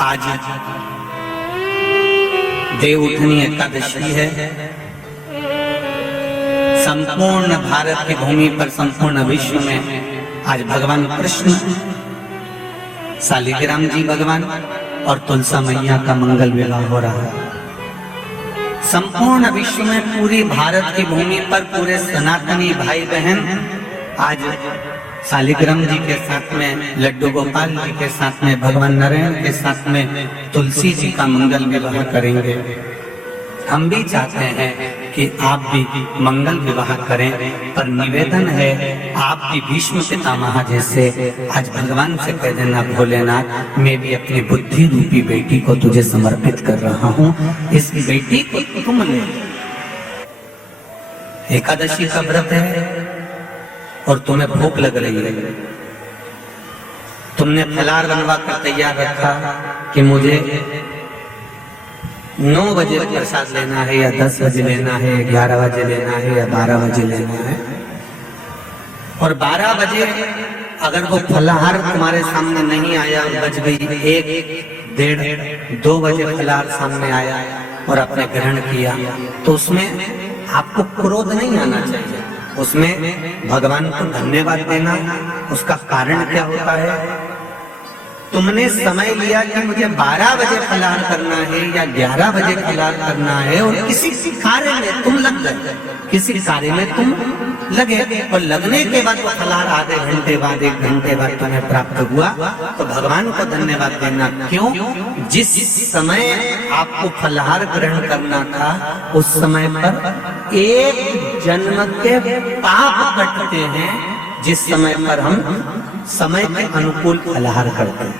आज देवउठनी एकादशी है। संपूर्ण भारत की भूमि पर, संपूर्ण विश्व में आज भगवान कृष्ण, शालिग्राम जी भगवान और तुलसा मैया का मंगल विवाह हो रहा है। संपूर्ण विश्व में, पूरी भारत की भूमि पर पूरे सनातनी भाई बहन आज शालिग्राम जी के साथ में, लड्डू गोपाल जी के साथ में, भगवान नारायण के साथ में तुलसी जी का मंगल विवाह करेंगे। हम भी चाहते हैं कि आप भी मंगल विवाह करें, पर निवेदन है आप भी भीष्म पितामह जैसे आज भगवान से कह देना, भोलेनाथ मैं भी अपनी बुद्धि रूपी बेटी को तुझे समर्पित कर रहा हूँ, इस बेटी को तुम ले। एकादशी का व्रत है और तुम्हें भूख लग रही है, तुमने फलाहार बनवा कर तैयार रखा कि मुझे 9 बजे प्रसाद लेना है या 10 बजे लेना है, 11 बजे लेना है या 12 बजे लेना है। और 12 बजे अगर वो फलाहार तुम्हारे सामने नहीं आया, बज गई 1, 1:30, 2 बजे फलाहार सामने आया और आपने ग्रहण किया, तो उसमें आपको क्रोध नहीं आना चाहिए, उसमें भगवान को धन्यवाद देना। उसका कारण क्या होता है? तुमने समय लिया कि मुझे 12 बजे फलाहार करना है या 11 बजे फलाहार करना है, और किसी कार्य में तुम लग गए, किसी कार्य में तुम लगे, और लगने के बाद वो फलाहार आधे घंटे बाद, 1 घंटे बाद तुम्हें प्राप्त हुआ, तो भगवान को धन्यवाद देना। क्यों? जिस समय आपको फलाहार ग्रहण करना था, उस समय पर 1 जन्म के पाप कटते हैं, जिस समय पर हम समय के अनुकूल फलाहार करते हैं।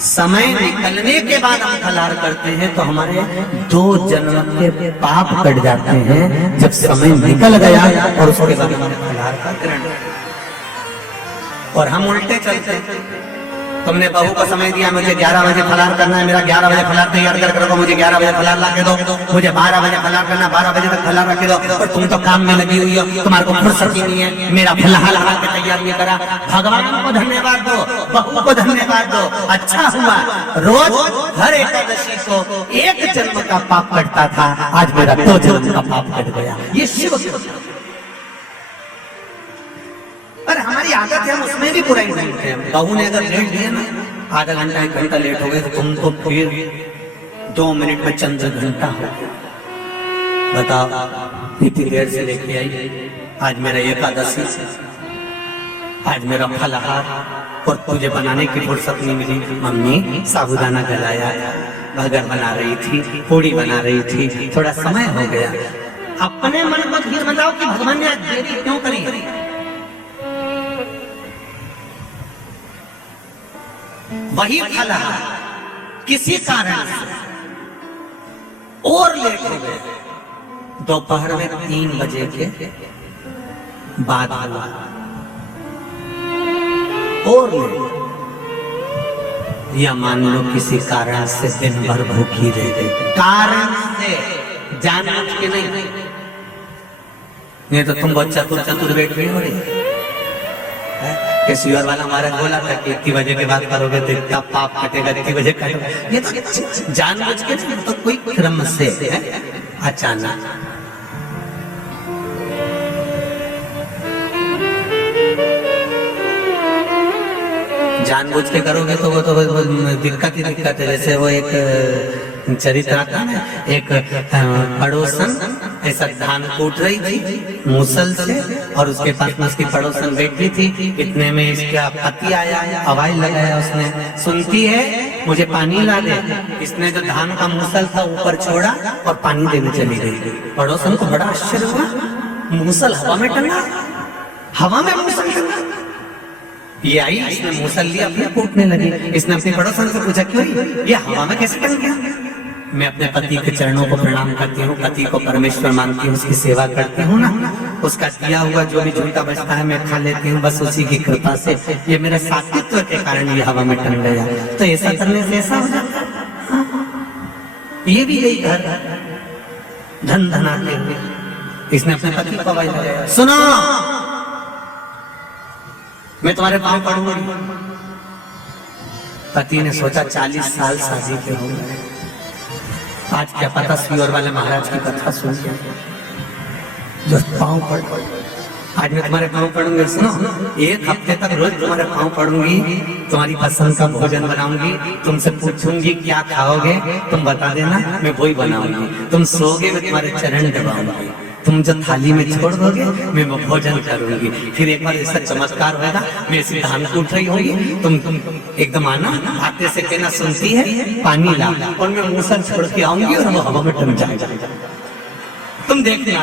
समय निकलने के बाद हम फलाहार करते हैं तो हमारे 2 जन्म के पाप कट जाते हैं, जब समय निकल गया और उसके बाद हमारे फलाहार का ग्रहण। और हम उल्टे चलते हैं, तुमने बहू को समय दिया मुझे 11 बजे फलाहार करना है, मेरा 11 बजे फलाहार तैयार कर रखो, मुझे 11 बजे फलाहार ला के दो, मुझे 12 बजे फलाहार करना, 12 बजे तक फलाहार रख दो, और तुम तो काम में लगी हुई हो, तुम्हारे को फुर्सत ही नहीं है, मेरा फलाहार ला के तैयार नहीं करा। भगवान को धन्यवाद दो, बहू को धन्यवाद दो, अच्छा हुआ रोज हर एकादशी को 1 जन्म का पाप कटता था, आज मेरा 2 जन्म का पाप कट गया। ये शिव पर हमारी आदत है, हम उसमें भी बुराई करते हैं। बहू ने अगर लेट दिया ना, आधा घंटा 1 घंटा लेट हो गए, तो तुमको फिर 2 मिनट में चंद्र घंटा हो गया। बताओ इतनी देर से लेके आई, आज मेरा एकादशी, आज मेरा फलाहार, और तुझे बनाने की फुर्सत नहीं मिली। मम्मी साबूदाना गलाया, बर्गर बना रही थी, पूड़ी बना रही थी, थोड़ा समय हो गया। अपने मन को धीर बताओ कि भगवान ने आज देरी क्यों करी? वही फलाहार किसी कारण से और लेट हो गए, दोपहर में 3 बजे के बाद हुआ, और लेट, या मान लो किसी कारण से दिन भर भूखी रह गई, कारण से, जानबूझ के नहीं तो तुम बहुत चतुर बैठ गई हो रही। शिवर वाला हमारा बोला था कि 1 बजे के बाद करोगे तो इतना पाप कटेगा, 1 बजे करोगे। ये तो जानबूझ के नहीं, तो कोई क्रम से है, अचानक। जानबूझ के करोगे तो वो दिक्कत ही दिक्कत है। जैसे वो एक चरित्र आता है, एक पड़ोसन ऐसा धान कूट रही थी मूसल से, और उसके पास में उसकी पड़ोसन बैठी थी। इतने में इसका पति आया, आवाज लगाया उसने, सुनती है मुझे पानी ला दे। इसने जो धान का मूसल था ऊपर छोड़ा और पानी देने चली गई। पड़ोसन को बड़ा आश्चर्य हुआ, मूसल हवा में टंगा, हवा में मूसल टंगा। ये आई, इसने मूसल लिया, अपने कूटने लगी। इसने अपने पड़ोसन से पूछा क्यों ये हवा में कैसे टंग गया? मैं अपने पति के चरणों को प्रणाम करती हूँ, पति को परमेश्वर मानती हूँ, उसकी सेवा करती हूँ ना, उसका दिया हुआ जो भी झूठा बचता है मैं खा लेती हूँ, बस उसी की कृपा से ये मेरे सात्वित्व के कारण ये हवा में टंग गया। तो ऐसा करने से ऐसा हो जाता है। ये भी यही घर धन धनाते हुए इसने अपने पति को आवाज लगाया, सुनो मैं तुम्हारे पाँव पड़ूंगी। पति ने सोचा 40 साल शादी के हो गए, आज क्या पता सियोर वाले महाराज की कथा सुन के जो पाँव पड़, आज मैं तुम्हारे पाँव पढ़ूंगी, सुनो 1 हफ्ते तक रोज तुम्हारे पाँव पढ़ूंगी, तुम्हारी पसंद का भोजन बनाऊंगी, तुमसे पूछूंगी क्या खाओगे, तुम बता देना, मैं वही बनाऊंगी, तुम सोओगे मैं तुम्हारे चरण दबाऊंगी, तुम जब थाली में छोड़ दोगे मैं वो भोजन करूंगी, फिर एक बार ऐसा चमत्कार होगा, मैं ऐसी धान कूट रही होगी, तुम एकदम आना, आते से कहना सुनती है पानी ला, और मैं मूसल छोड़ के आऊंगी और वो हवा में टूट जाएगा, तुम देखना।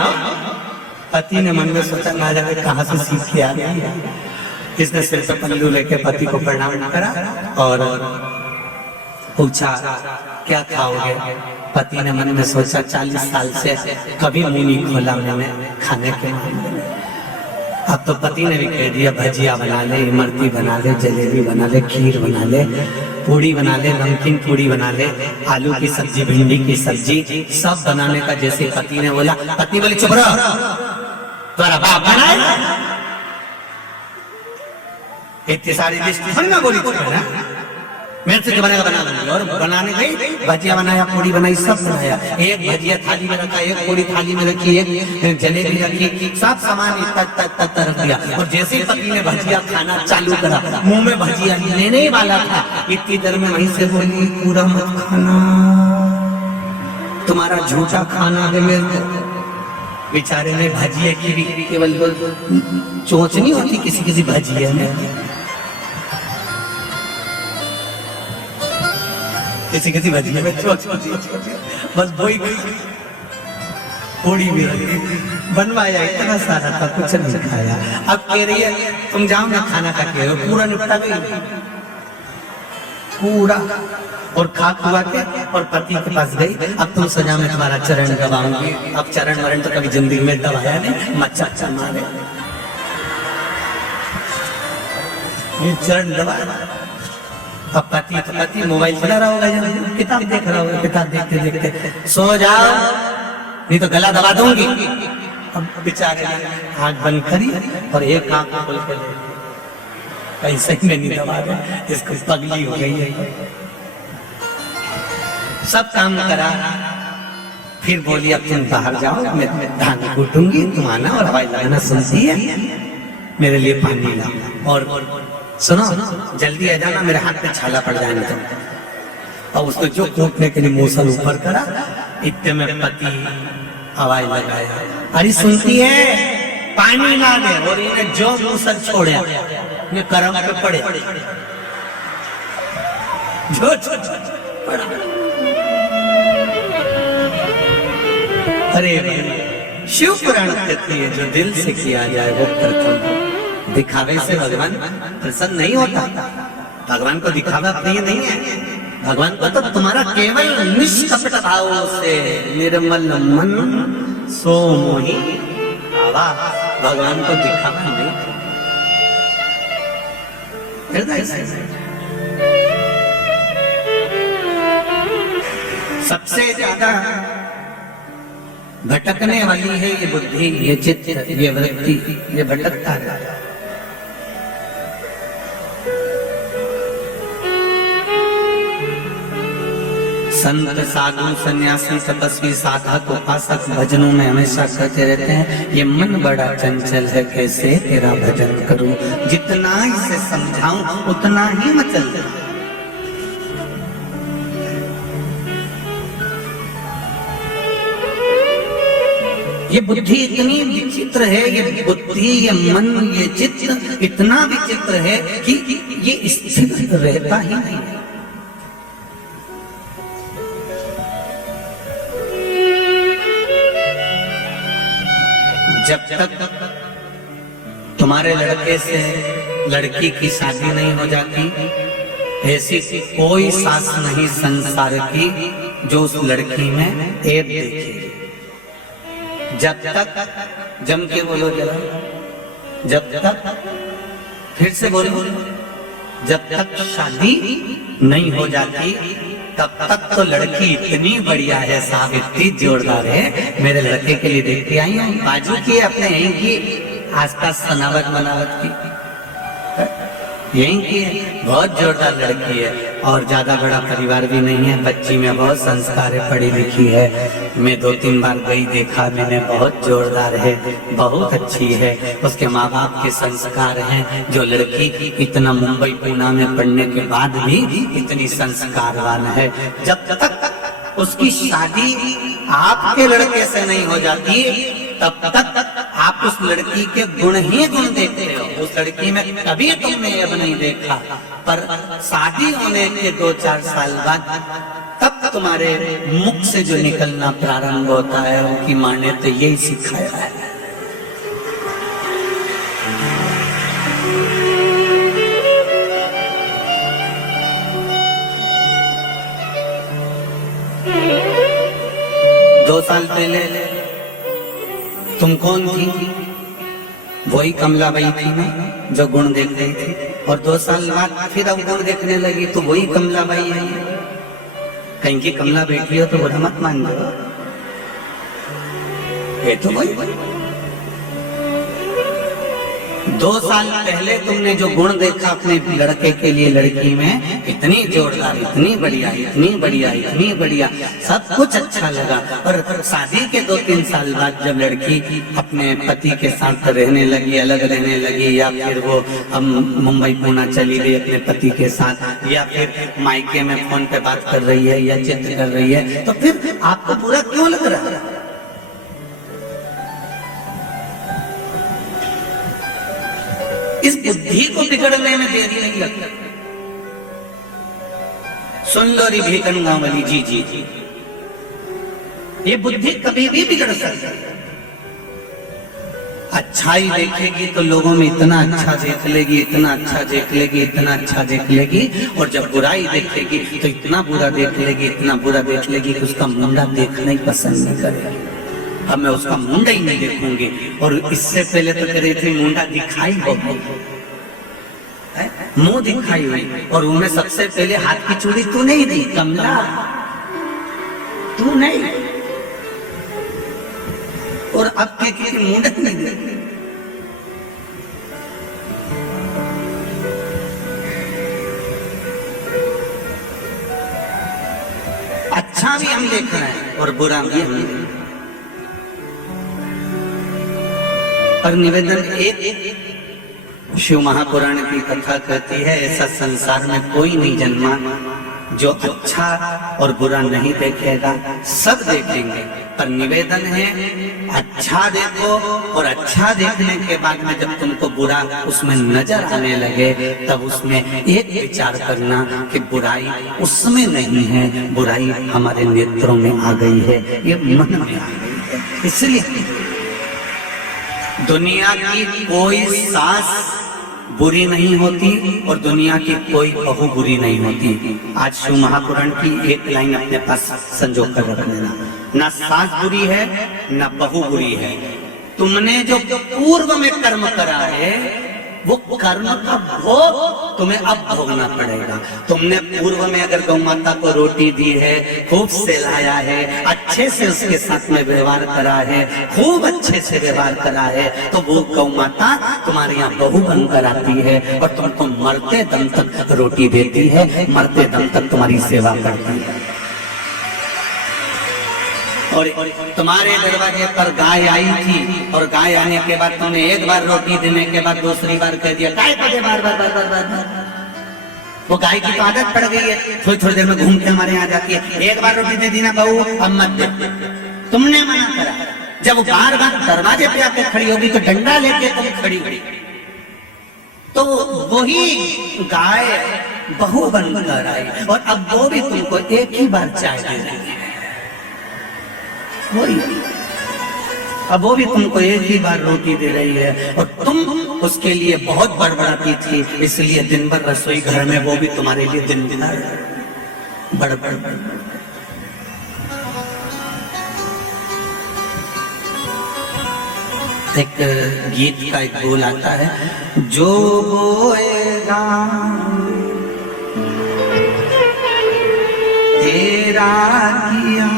पति ने मन में सोचा ना जाने कहाँ से सीख के आ गया, इसने सिर पे पल्लू लेके पति को प्रणाम करा और पूछा क्या खाओगे। पति ने मन में सोचा 40 साल से कभी मुंह नहीं खोला मैंने खाने के मामले में, अब तो पति ने भी कह दिया भजिया बना ले, इमरती बना ले, जलेबी बना ले, खीर बना ले, पूड़ी बना ले, नमकीन पूड़ी बना ले, आलू की सब्जी, भिंडी की सब्जी, सब बनाने का जैसे पति ने बोला, पत्नी बोली चुप रहो, तुम्हारा बाप बनाए, इतनी सारी लिस्ट में बोली मेरे से जो बनेगा बना दूंगी, और बनाने गई भजिया बनाया, पूड़ी बनाई, सब बनाया, एक भजिया थाली में रखा, एक पूड़ी थाली में रखी, एक जलेबी रखी, सब सामान तक रख दिया, और जैसे ही पति ने भजिया खाना चालू करा, मुंह में भजिया लेने ही वाला था, इतनी देर में वहीं से बोली पूरा मत खाना, तुम्हारा झूठा खाना है मेरे को। बेचारे ने भजिया की भी केवल चोंच नहीं होती किसी किसी भजिया में, किसी किसी भजिया में चोंच होती, बस वही पूड़ी भी बनवाया, इतना सारा था, कुछ नहीं खाया। अब कह रही है तुम जाओ ना खाना खा के, पूरा निपटा गई पूरा, और खा खुआ के और पति के पास गई, अब तुम सजा में तुम्हारा चरण दबाऊंगी। अब चरण मरण तो कभी जिंदगी में दबाया नहीं, मच्छा मारे ये चरण दबाया। अब पति मोबाइल चला रहा होगा, किताब देख रहा होगा, किताब देखते देखते सो जाओ नहीं तो गला दबा दूंगी। अब बेचारे आंख बंद करी और एक आंख खोल के ऐसे ही नहीं दबा रहे, इसको पगली हो गई है। सब काम करा, फिर बोली अब तुम बाहर जाओ, मैं धान कूटूंगी, तुम आना और हवाई लगाना सुनती है, मेरे लिए पानी ला, और सुनो जल्दी आ जाना, मेरे हाथ पे छाला पड़ जाने दो। और उसको जो कूटने के लिए मूसल ऊपर करा, इतने में पति हवाई लगाया, अरे सुनती है पानी ला दे, और इन्हें जो मूसल छोड़ा ये करम पे पड़े, जो पड़ा। अरे शिव पुराण कहती है जो दिल से किया जाए वो प्रथम, दिखावे से भगवान प्रसन्न नहीं होता, भगवान को दिखावा प्रिय नहीं है, भगवान को तो तुम्हारा केवल निष्कपट भाव से निर्मल मन सो मोहि भावा, भगवान को दिखावा नहीं, हृदय से। सबसे ज्यादा भटकने वाली है ये बुद्धि, ये चित्त, ये वृत्ति, ये भटकता है। संत साधु सन्यासी तपस्वी साधक उपासक भजनों में हमेशा कहते रहते हैं ये मन बड़ा चंचल है, कैसे तेरा भजन करूं, जितना इसे समझाऊं उतना ही मचल। ये बुद्धि इतनी विचित्र है, ये बुद्धि, ये मन, ये चित्त इतना विचित्र है कि ये स्थिर रहता ही नहीं। जब तक तुम्हारे लड़के से लड़की की शादी नहीं हो जाती, ऐसी कोई सास नहीं संसार की जो उस लड़की में ऐब देखे। जब तक जम के बोलो जरा, जब तक, फिर से बोलो, जब तक शादी नहीं हो जाती तब तक तो लड़की इतनी बढ़िया है साहब, इतनी जोरदार है, मेरे लड़के के लिए देखती आई हूँ, बाजू की अपने यहीं की आसपास सनावट बनावट की यहीं की है, बहुत जोरदार लड़की है, और ज्यादा बड़ा परिवार भी नहीं है। बच्ची में बहुत संस्कार है, पढ़ी लिखी है। मैं 2-3 बार गई, देखा मैंने, बहुत जोरदार है, बहुत अच्छी है। उसके माँ बाप के संस्कार हैं। जो लड़की इतना मुंबई पूना में पढ़ने के बाद भी इतनी संस्कारवान है, जब तक उसकी शादी आपके लड़के से नहीं हो जाती तब तक आप उस लड़की के गुण ही गुण देखते हो। उस लड़की में कभी तुमने अब नहीं देखा, पर शादी होने के 2-4 साल बाद तब तुम्हारे मुख से जो निकलना प्रारंभ होता है, उनकी माँ ने तो यही सिखाया है। दो साल पहले तुम कौन थी? वही कमलाबाई थी ना जो गुण देख रही थी, और 2 साल बाद फिर अब गुण देखने लगी तो वही कमलाबाई है। कहीं की कमला बैठी हो तो बुरा मत मान दो, ये तो वही 2 साल पहले तुमने जो गुण देखा अपने लड़के के लिए लड़की में, इतनी जोरदार, इतनी बढ़िया, इतनी बढ़िया, इतनी बढ़िया, सब कुछ अच्छा लगा। और शादी के 2-3 साल बाद जब लड़की अपने पति के साथ रहने लगी, अलग रहने लगी, या फिर वो मुंबई पूना चली गई अपने पति के साथ, या फिर मायके में फोन पे बात कर रही है या चित्र कर रही है, तो फिर आपको बुरा क्यों लग रहा है? इस बुद्धि को बिगड़ने में देरी नहीं लगती। सुन लो री भीकन गांवली, जी जी जी, ये बुद्धि कभी भी बिगड़ सकती है। अच्छाई देखेगी तो लोगों में इतना अच्छा देख लेगी, इतना अच्छा देख लेगी, इतना अच्छा देख लेगी, और जब बुराई देखेगी तो इतना बुरा देख लेगी, इतना बुरा देख लेगी कि उसका मुंडा देखना ही पसंद नहीं करेगी। अब मैं उसका मुंडा ही नहीं देखूंगी। और इससे पहले तो कह रही थी मुंडा दिखाई हो, मुंह दिखाई हुई, और उनमें सबसे पहले हाथ की चूड़ी तू नहीं दी कमला, तू नहीं, और अब के मुंडा नहीं दी। अच्छा भी हम देख रहे हैं और बुरा भी हम देख रहे हैं। पर निवेदन एक, शिव महापुराण की कथा कहती है, ऐसा संसार में कोई नहीं जन्मा जो अच्छा और बुरा नहीं देखेगा, सब देखेंगे। पर निवेदन है, अच्छा देखो, और अच्छा देखने के बाद में जब तुमको बुरा उसमें नजर आने लगे, तब उसमें एक विचार करना कि बुराई उसमें नहीं है, बुराई हमारे नेत्रों में आ गई है, ये मन में आ गई है। इसलिए दुनिया की कोई सास बुरी नहीं होती और दुनिया की कोई बहू बुरी नहीं होती। आज शिव महापुराण की एक लाइन अपने पास संजो कर रख लेना, ना सास बुरी है ना बहू बुरी है। तुमने जो पूर्व में कर्म करा है वो कर्म का भोग तुम्हें अब भोगना पड़ेगा। तुमने पूर्व में अगर गौ माता को रोटी दी है, खूब सहलाया है, अच्छे से उसके साथ में व्यवहार करा है, खूब अच्छे से व्यवहार करा है, तो वो गौ माता तुम्हारे यहाँ बहू बनकर आती है और तुमको मरते दम तक रोटी देती है, मरते दम तक तुम्हारी सेवा करती है। और तुम्हारे दरवाजे पर गाय आई थी, और गाय आने के बाद तुमने एक बार रोटी देने के बाद दूसरी बार कह दिया गाय को दे, बार बार बार बार बार बार। वो गाय की तो आदत पड़ गई है, थोड़ी थोड़ी देर में घूम के हमारे यहाँ जाती है, एक बार रोटी दे दी ना बहू अब मत दे। तुमने मना करा। जब वो बार बार दरवाजे पे आके खड़ी होगी तो डंडा लेके तुम खड़ी हुई, तो वही गाय बहू बनकर आई, और अब वो भी तुमको एक ही बार चाय दे रही है। वही अब वो भी तुमको एक ही बार रोटी दे रही है, और तुम उसके लिए बहुत बड़बड़ाती थी, इसलिए दिन भर रसोई घर में वो भी तुम्हारे लिए दिन भर बड़बड़। एक गीत का एक बोल आता है, जो बोएगा तेरा किया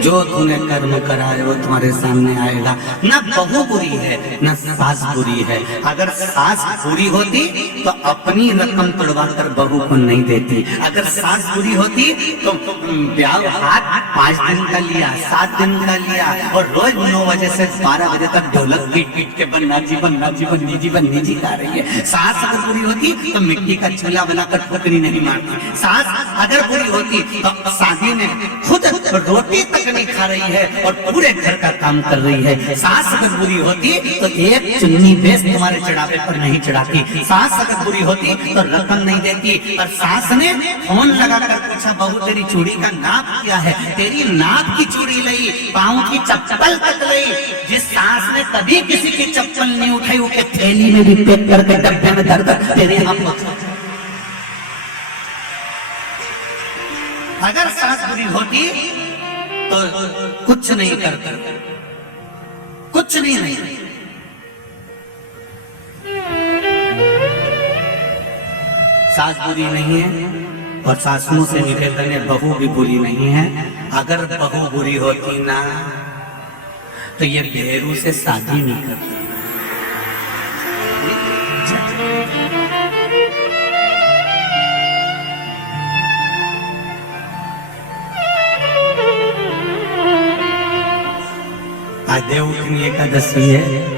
जो तूने कर्म करा है वो तुम्हारे सामने आएगा। न बहू बुरी है न सास बुरी है। अगर सास बुरी होती तो अपनी रकम तोड़वा कर बहू को नहीं देती। अगर सास बुरी होती तो ब्याह हाथ 5 दिन का लिया, 7 दिन का लिया और रोज 9 बजे से 12 बजे तक ढोलक पीट पीट के बन्ना जी बन्ना जी बन्नी जी बन्नी जी गा रही है। सास अगर बुरी होती तो मिट्टी का चूल्हा बनाकर ठोकरी नहीं मारती। सास अगर बुरी होती तो शादी में खुद रोटी तक नहीं खा रही है और पूरे घर का काम कर रही है। सास अगर बुरी होती तो एक चुन्नी बेच तुम्हारे चढ़ावे पर नहीं चढ़ाती। सास अगर बुरी होती तो रकम नहीं देती। और सास ने फोन लगाकर पूछा, बहू तेरी चूड़ी का नाप क्या है? तेरी नाप की चूड़ी लई, पाँव की चप्पल तक लई। जिस सास ने कभी किसी की चप्पल नहीं उठाई वो थैली में भी पैक करके डब्बे में धर कर तेरे यहाँ पहुंचा। अगर सास बुरी होती तो कुछ नहीं करता, कुछ नहीं। सास बुरी नहीं है और सासुओं से निकलने बहू भी बुरी नहीं है। अगर बहू बुरी होती ना तो ये बेहरू से शादी नहीं करती। आज देवउठनी एकादशी है।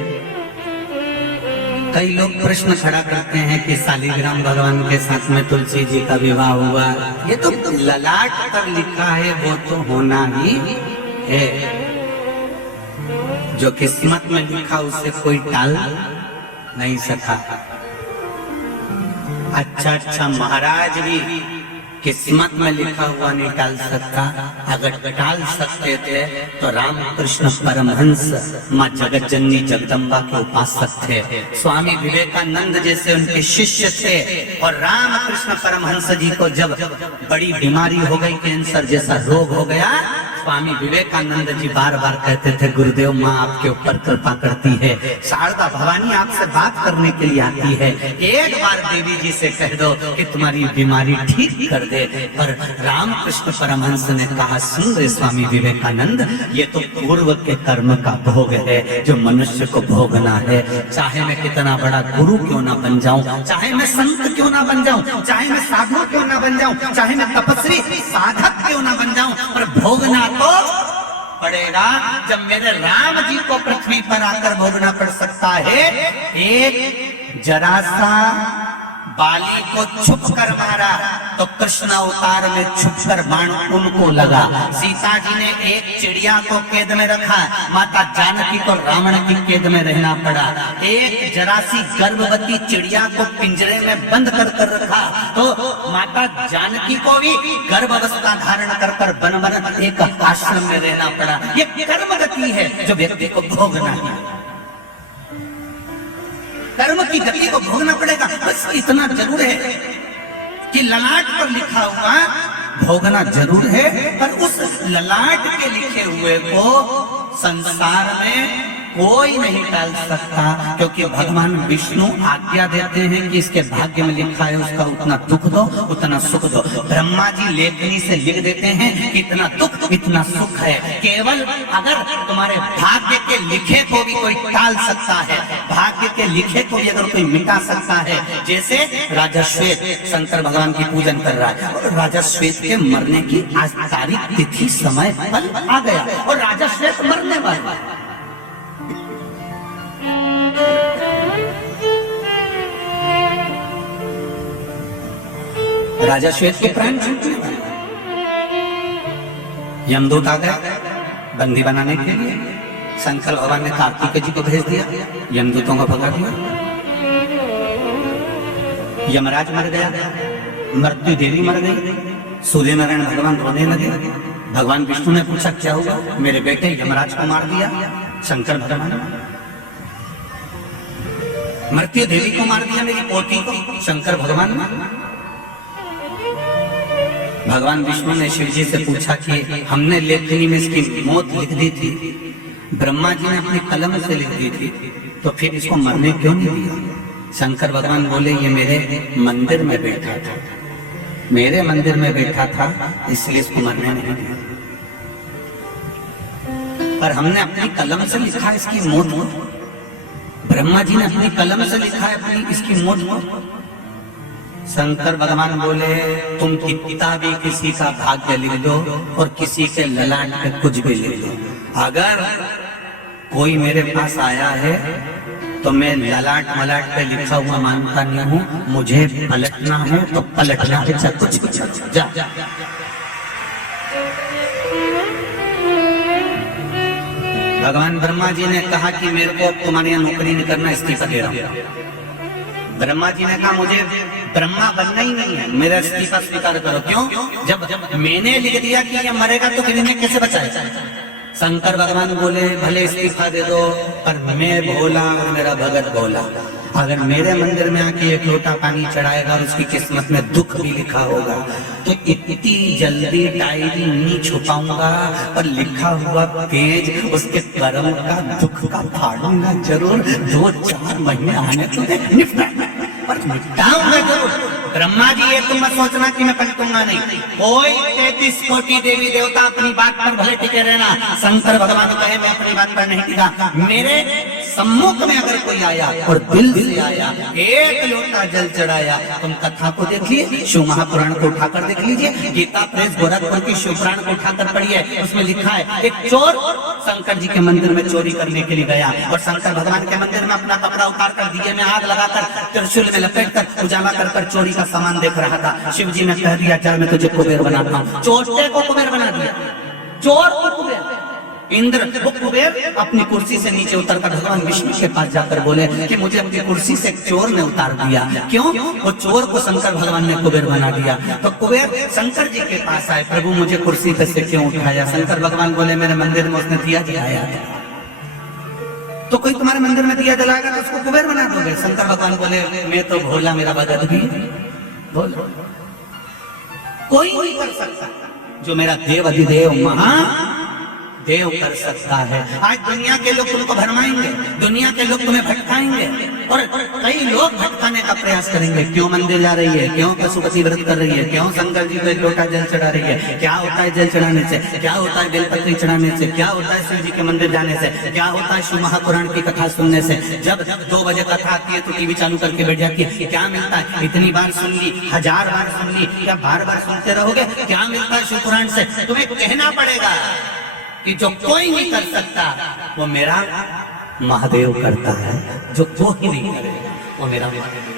कई लोग प्रश्न खड़ा करते हैं कि शालिग्राम भगवान के साथ में तुलसी जी का विवाह हुआ। ये तो ललाट पर लिखा है, वो तो होना ही है। जो किस्मत में लिखा उसे कोई टाल नहीं सका। अच्छा महाराज भी किस्मत में लिखा हुआ नहीं टाल सकता। अगर टाल सकते थे तो रामकृष्ण परमहंस माँ जगत जननी जगदम्बा के उपासक थे। स्वामी विवेकानंद जैसे उनके शिष्य थे। और रामकृष्ण परमहंस जी को जब बड़ी बीमारी हो गई, कैंसर जैसा रोग हो गया, स्वामी विवेकानंद जी बार बार कहते थे, गुरुदेव माँ आपके ऊपर कृपा करती है, शारदा भवानी आपसे बात करने के लिए आती है, एक बार देवी जी से कह दो कि तुम्हारी बीमारी ठीक कर दे। पर रामकृष्ण परमहंस ने कहा, सुन रे स्वामी विवेकानंद, ये तो पूर्व के कर्म का भोग है जो मनुष्य को भोगना है। चाहे मैं कितना बड़ा गुरु क्यों ना बन जाऊं, चाहे मैं संत क्यों ना बन जाऊं, चाहे मैं साधु क्यों ना बन जाऊं, चाहे मैं तपस्वी साधक क्यों ना बन जाऊं, पर भोगना तो पड़ेगा। जब मेरे राम जी को पृथ्वी पर आकर भोगना पड़ सकता है। एक जरा सा बाली को छुप कर मारा तो कृष्ण अवतार में छुप कर बाण उनको लगा। सीता जी ने एक चिड़िया को कैद में रखा, माता जानकी को रावण की कैद में रहना पड़ा। एक जरा सी गर्भवती चिड़िया को पिंजरे में बंद कर कर रखा तो माता जानकी को भी गर्भावस्था धारण कर कर बन बन एक आश्रम में रहना पड़ा। ये कर्म गति है जो व्यक्ति को भोगना है। कर्म की गति को भोगना पड़ेगा। बस इतना जरूर है कि ललाट पर लिखा हुआ भोगना जरूर है, पर उस ललाट के लिखे हुए को संसार में कोई नहीं टाल सकता, क्योंकि भगवान विष्णु आज्ञा देते हैं कि इसके भाग्य में लिखा है उसका उतना दुख दो उतना सुख दो। ब्रह्मा जी लेखनी से लिख देते हैं कि इतना दुख इतना सुख है। केवल अगर तुम्हारे भाग्य के लिखे को भी कोई टाल सकता है, भाग्य के लिखे को भी अगर कोई मिटा सकता है, जैसे राजा श्वेत शंकर भगवान की पूजन कर रहा है और राजा श्वेत के मरने की आज तारीख तिथि समय पल आ गया और राजा श्वेत मरने वाला है। राजा श्वेत के प्राण छूटने वाले, यमदूत आ गया बंदी बनाने के लिए। शंकर भगवान ने कार्तिक जी को भेज दिया, यमदूतों को भगा दिया। यमराज मर गया, मृत्यु देवी मर गई, सूर्य नारायण भगवान रोने लगे। भगवान विष्णु ने पूछा क्या हुआ? मेरे बेटे यमराज को मार दिया शंकर भगवान, मृत्यु देवी को मार दिया मेरी पोती को शंकर भगवान ने। भगवान विष्णु ने शिव जी से पूछा कि हमने लेखनी में इसकी मौत लिख दी थी, ब्रह्मा जी ने अपनी कलम से लिख दी थी, तो फिर इसको मरने क्यों नहीं दिया? शंकर भगवान बोले, ये मेरे मंदिर में बैठा था, मेरे मंदिर में बैठा था, इसलिए इसको मरने नहीं दिया। पर हमने अपनी कलम से लिखा इसकी मौत। ब्रह्मा जी ने अपनी कलम से लिखा है अपनी इसकी मौत। शंकर भगवान बोले तुम कितना भी किसी का भाग्य लिख दो और किसी के ललाट पे कुछ भी लिख दो, अगर कोई मेरे पास आया है तो मैं ललाट मलाट पे लिखा हुआ मानता नहीं हूँ, मुझे पलटना है तो पलटना है, चाहे कुछ जा। भगवान ब्रह्मा जी ने कहा कि मेरे को अब तुम्हारे यहाँ नौकरी नहीं करना, इस्तीफा दे रहा हूँ। ब्रह्मा जी ने कहा मुझे ब्रह्मा बनना ही नहीं है, मेरा इस्तीफा स्वीकार करो। क्यों? जब मैंने लिख दिया कि ये मरेगा तो फिर इन्हें कैसे बचाएगा? शंकर भगवान बोले भले इस्तीफा दे दो, पर मैं भोला और मेरा भगत भोला, अगर मेरे मंदिर में आके एक लोटा पानी चढ़ाएगा और उसकी किस्मत में दुख भी लिखा होगा तो इतनी जल्दी डायरी नहीं छुपाऊंगा, पर लिखा हुआ पेज उसके कर्म का दुख का फाड़ूंगा जरूर। 2-4 महीने आने तो पर मिटाऊंगा जरूर। ब्रह्मा जी ये तुम मत सोचना कि मैं पलटूंगा नहीं, कोई 33 कोटि देवी देवता अपनी बात पर भले टिके रहना, शंकर भगवान कहे मैं अपनी बात पर नहीं टिका। मेरे सम्मुख में अगर कोई आया और दिल से आया, एक लोटा जल चढ़ाया, तुम कथा को देखिए, शिव महापुराण को उठाकर देख लीजिए, गीता प्रेस गोरखपुर की शिव पुराण को उठाकर पढ़िए, उसमें लिखा है एक चोर शंकर जी के मंदिर में चोरी करने के लिए गया और शंकर भगवान के मंदिर में अपना कपड़ा उतार कर दिए में आग लगाकर त्रिशूल में लपेट कर उजाला कर चोरी का सामान देख रहा था। शिव जी ने कह दिया चल मैं तुझे कुबेर बनाता हूँ। चोटे को कुबेर बना दिया, चोर को कुबेर। इंद्र वो कुबेर अपनी कुर्सी से नीचे उतरकर भगवान विष्णु के पास जाकर बोले कि मुझे अपनी कुर्सी से चोर ने उतार दिया। क्यों? वो चोर को शंकर भगवान ने कुबेर बना दिया। तो कुबेर शंकर जी के पास आए, प्रभु मुझे कुर्सी पे से क्यों उठाया? शंकर भगवान बोले मेरे मंदिर में उसने दिया जलाया था, तो कोई तुम्हारे मंदिर में दिया जलाएगा तो उसको कुबेर बना दोगे? शंकर भगवान बोले मैं तो भोला, मेरा भगत भी भोला, कोई नहीं कर सकता जो मेरा देव अधिदेव महादेव कर सकता है। आज दुनिया के लोग तुमको भरमाएंगे, दुनिया के लोग तुम्हें भटकाएंगे और कई लोग भटकाने का प्रयास करेंगे। क्यों मंदिर जा रही है? क्यों पशुपति व्रत कर रही है? क्यों शंकर जी को एक लोटा जल चढ़ा रही है? क्या होता है जल चढ़ाने से? क्या होता है बेलपत्री चढ़ाने से? क्या होता है शिव जी के मंदिर जाने से? क्या होता है शिव महापुराण की कथा सुनने से? जब 2 बजे कथा आती है तो टीवी चालू करके बैठ जाती है, क्या मिलता है? इतनी बार सुन ली, 1000 बार सुन ली, क्या बार-बार सुनते रहोगे? क्या मिलता है शिव पुराण से? तुम्हें कहना पड़ेगा कि जो कोई नहीं कर सकता वो मेरा महादेव करता है, जो कोई नहीं करेगा वो मेरा महादेव।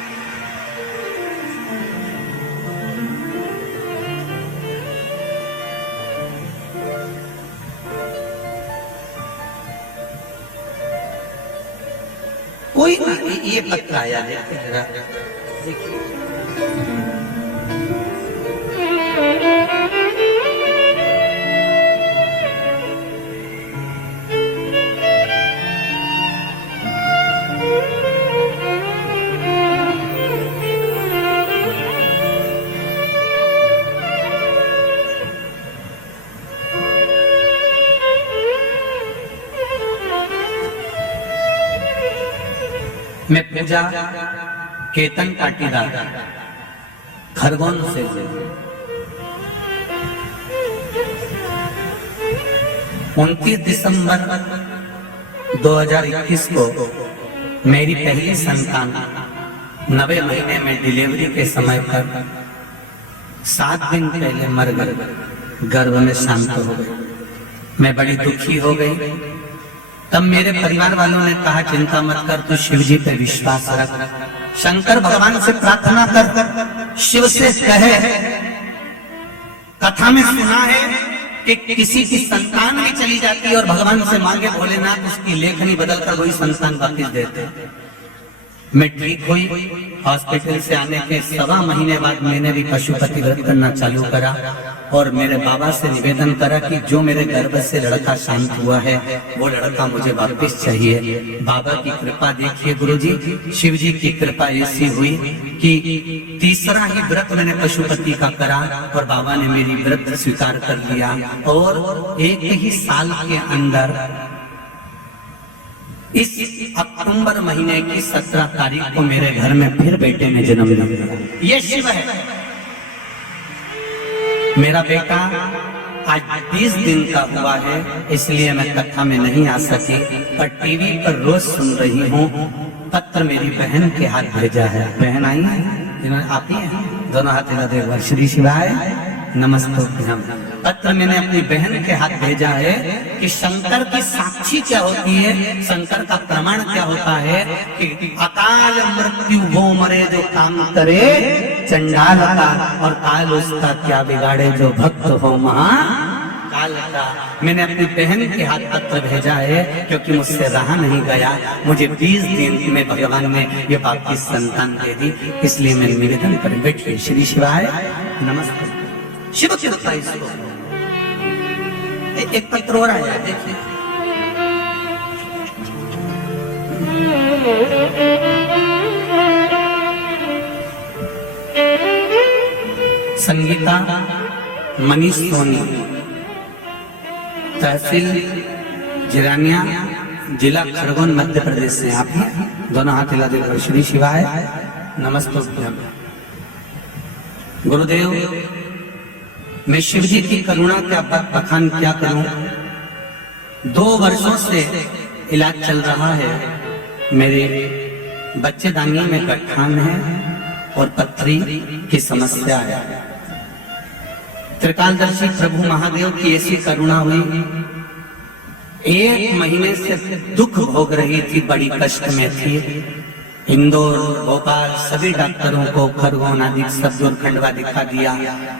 कोई नहीं, ये पत्र आया देखिए। मैं पूजा केतन पाटीदार खरगोन से 29 दिसंबर 2021 को मेरी पहली संतान 9वें महीने में डिलीवरी के समय पर 7 दिन पहले मर गई, गर्भ में शांत हो गई। मैं बड़ी दुखी हो गई। तब मेरे परिवार वालों ने कहा चिंता मत कर, तू शिव जी पे विश्वास रख, शंकर भगवान से प्रार्थना कर, शिव से कहे। कथा में सुना है कि किसी की संतान भी चली जाती है और भगवान से मांगे भोलेनाथ उसकी लेखनी बदलकर वही संतान वापिस देते। मैं ठीक हुई, हॉस्पिटल से आने के 1.25 महीने बाद मैंने भी पशुपति व्रत करना चालू करा और मेरे बाबा से निवेदन करा कि जो मेरे गर्भ से लड़का शांत हुआ है वो लड़का मुझे वापस चाहिए। बाबा की कृपा देखिए गुरुजी, शिव जी की कृपा ऐसी हुई कि तीसरा ही व्रत मैंने पशुपति का करा और बाबा ने मेरी व्रत स्वीकार कर लिया और एक ही साल के अंदर इस अक्टूबर महीने की 17 तारीख को मेरे घर में फिर बेटे ने जन्म लिया। ये शिव है। मेरा बेटा आज 20 दिन का हुआ है, इसलिए मैं कथा में नहीं आ सकी, पर टीवी पर रोज सुन रही हूँ। पत्र मेरी बहन के हाथ भेजा है। बहन आई है, जिन्होंने आप ही हैं, दोनों हाथ हिला दो। श्री शिवाय नमस्तुभ्यम। पत्र मैंने अपनी बहन के हाथ भेजा है कि शंकर की साक्षी क्या होती है, शंकर का प्रमाण क्या होता है कि अकाल मृत्यु वो मरे जो काम करे चंडाल का, और काल उसका क्या बिगाड़े जो भक्त हो महाकाल का। मैंने अपनी बहन के हाथ पत्र भेजा है क्योंकि मुझसे रहा नहीं गया। मुझे 20 दिन में भगवान ने ये बाप की संतान दे दी, इसलिए मैं निवेदन कर बैठिए। श्री शिवाय नमस्ते। शिव कृपा इसको एक पत्र और आया, देखिए। संगीता मनीष सोनी, तहसील जिरानिया, जिला खरगोन, मध्य प्रदेश से। आप दोनों हाथ हिला देकर श्री शिवाय नमस्तुभ्यम। गुरुदेव, मैं शिव जी की करुणा का बखान क्या करूं। 2 वर्षों से इलाज चल रहा है। मेरे बच्चेदानी में गठान है और पथरी की समस्या है। त्रिकालदर्शी प्रभु महादेव की ऐसी करुणा हुई, 1 महीने से दुख भोग रही थी, बड़ी कष्ट में थी। इंदौर, भोपाल सभी डॉक्टरों को, खरगोन आदि सब दूर खंडवा दिखा दिया।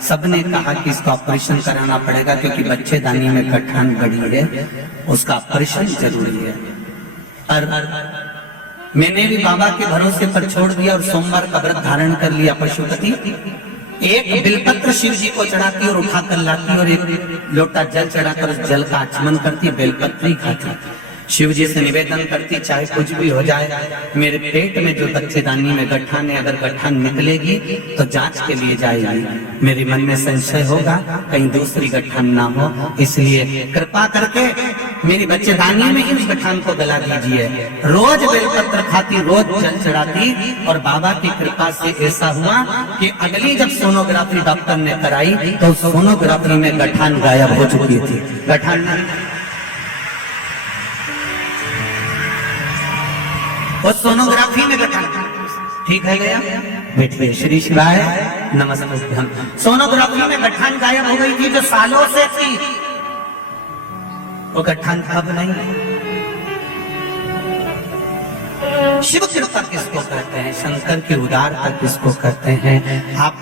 सबने कहा कि इसका ऑपरेशन कराना पड़ेगा क्योंकि बच्चेदानी में गठान बड़ी है, उसका ऑपरेशन जरूरी है। और मैंने भी बाबा के भरोसे पर छोड़ दिया और सोमवार का व्रत धारण कर लिया। पशुपति एक बिलपत्र शिव जी को चढ़ाती और उठा कर लाती और एक लोटा जल चढ़ाकर उस जल का आचमन करती, बेलपत्री खाती, शिव जी से निवेदन करती चाहे कुछ भी हो जाए, मेरे पेट में जो बच्चेदानी में गठान है, अगर गठान निकलेगी तो जांच के लिए जाएगी। मेरे मन में संशय होगा कहीं दूसरी गठान ना हो, इसलिए कृपा करके मेरी बच्चेदानी में ही उस गठान को गला दीजिए। रोज बेलपत्र खाती, रोज जल चढ़ाती, और बाबा की कृपा से ऐसा हुआ कि अगली जब सोनोग्राफी डॉक्टर ने कराई तो सोनोग्राफी में गठान गायब हो चुकी थी। गठान और सोनोग्राफी में गठान ठीक है गया। बैठिए। श्री शिवाय नमस्ते। सोनोग्राफी में गठान गायब हो गई थी जो सालों से थी, वो गठान अब नहीं। शिव कृपा किसको कहते हैं, शंकर की उदारता किसको कहते हैं। आप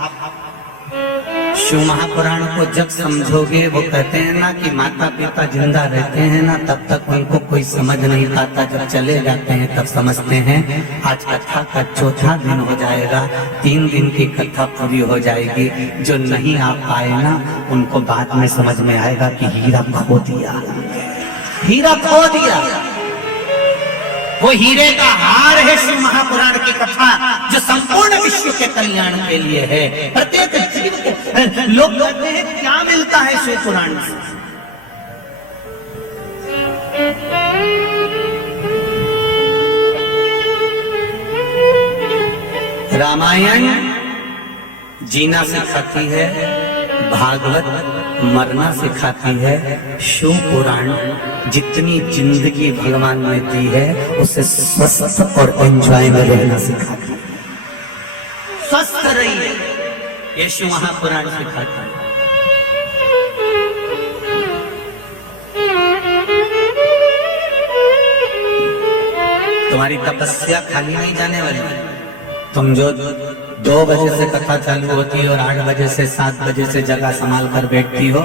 शिव महापुराण को जब समझोगे, वो कहते हैं ना कि माता पिता जिंदा रहते हैं ना तब तक उनको कोई समझ नहीं पाता, जब चले जाते हैं तब समझते हैं। आज कथा का 4था दिन हो जाएगा, 3 दिन की कथा पूरी हो जाएगी। जो नहीं आ पाए ना उनको बाद में समझ में आएगा कि हीरा खो दिया, हीरा खो दिया। वो हीरे का हार है शिव महापुराण की कथा, जो संपूर्ण विश्व के कल्याण के लिए है। प्रत्येक जीव के लोग कहते हैं क्या मिलता है शिव पुराण से। रामायण जीना सिखाती है, भागवत मरना सिखाती है, शिव पुराण जितनी जिंदगी भगवान ने दी है उसे स्वस्थ और एंजॉय में रहना सिखाती है। स्वस्थ रहिए, ये शिव महापुराण सिखाता है। तुम्हारी तपस्या खाली नहीं जाने वाली। तुम जो 2 बजे से कथा चालू होती है और 8 बजे से 7 बजे से जगह संभाल कर बैठती हो,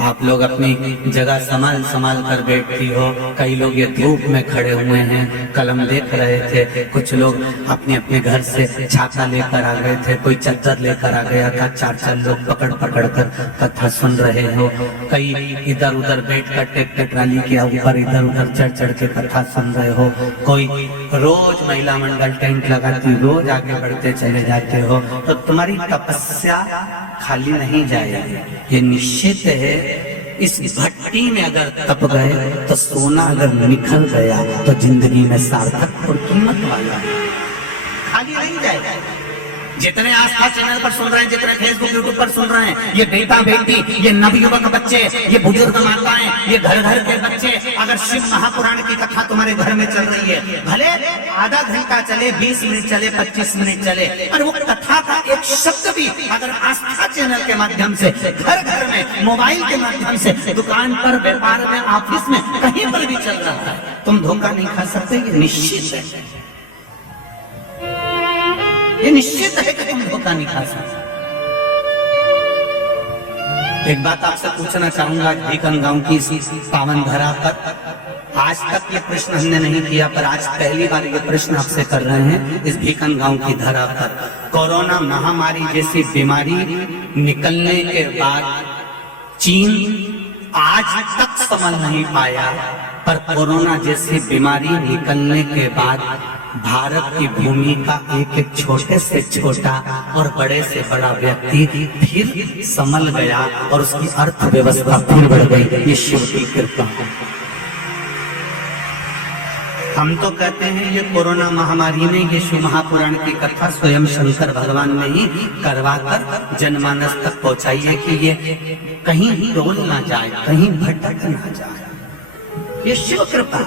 आप लोग अपनी जगह संभाल कर बैठती हो। कई लोग ये धूप में खड़े हुए हैं, कलम देख रहे थे, कुछ लोग अपने अपने घर से छाता लेकर आ गए थे, कोई चद्दर लेकर आ गया था, 4 लोग पकड़ कर कथा सुन रहे हो। कई इधर उधर बैठ कर ट्रैक्टर ट्राली के ऊपर इधर उधर चढ़ के कथा सुन रहे हो। कोई रोज महिला मंडल टेंट लगाती, रोज आगे बढ़ते चले जाते हो। तो तुम्हारी तपस्या खाली नहीं जाएगी, ये निश्चित है। इस भट्टी में अगर तप गए तो सोना अगर निखर गया तो जिंदगी में सार्थक और कीमत वाला है, खाली नहीं जाएगा। जितने आस्था चैनल पर सुन रहे हैं, जितने फेसबुक यूट्यूब पर सुन रहे हैं, ये बेटा बेटी, ये नवयुवक बच्चे, ये बुजुर्ग माताएं, ये घर घर के बच्चे, अगर शिव महापुराण की कथा तुम्हारे घर में चल रही है, भले आधा घंटा चले, 20 मिनट चले, 25 मिनट चले, पर वो कथा का एक शब्द भी अगर आस्था चैनल के माध्यम से घर घर में, मोबाइल के माध्यम से, दुकान पर, व्यापार में, ऑफिस में, कहीं पर भी चल रहा है, तुम धोखा नहीं खा सकते। ये निश्चित है, ये निश्चित है कि तुम धोखा नहीं खा सकते। एक बात आपसे पूछना चाहूंगा, भीकन गांव की पावन धरा पर आज तक ये प्रश्न हमने नहीं किया, पर आज पहली बार ये प्रश्न आपसे कर रहे हैं। इस भीकन गांव की धरा पर कोरोना महामारी जैसी बीमारी निकलने के बाद चीन आज तक समझ नहीं पाया, पर कोरोना जैसी बीमारी निकलने के बाद भारत की भूमि का एक एक छोटे से छोटा और बड़े से बड़ा व्यक्ति फिर संभल गया और उसकी अर्थव्यवस्था फिर बढ़ गई। ये शिव की कृपा। हम तो कहते हैं ये कोरोना महामारी ने, ये शिव महापुराण की कथा स्वयं शंकर भगवान ने ही करवाकर जनमानस तक पहुंचाई है कि ये कहीं ही डोल ना जाए, कहीं भटक ना जाए। ये शिव कृपा।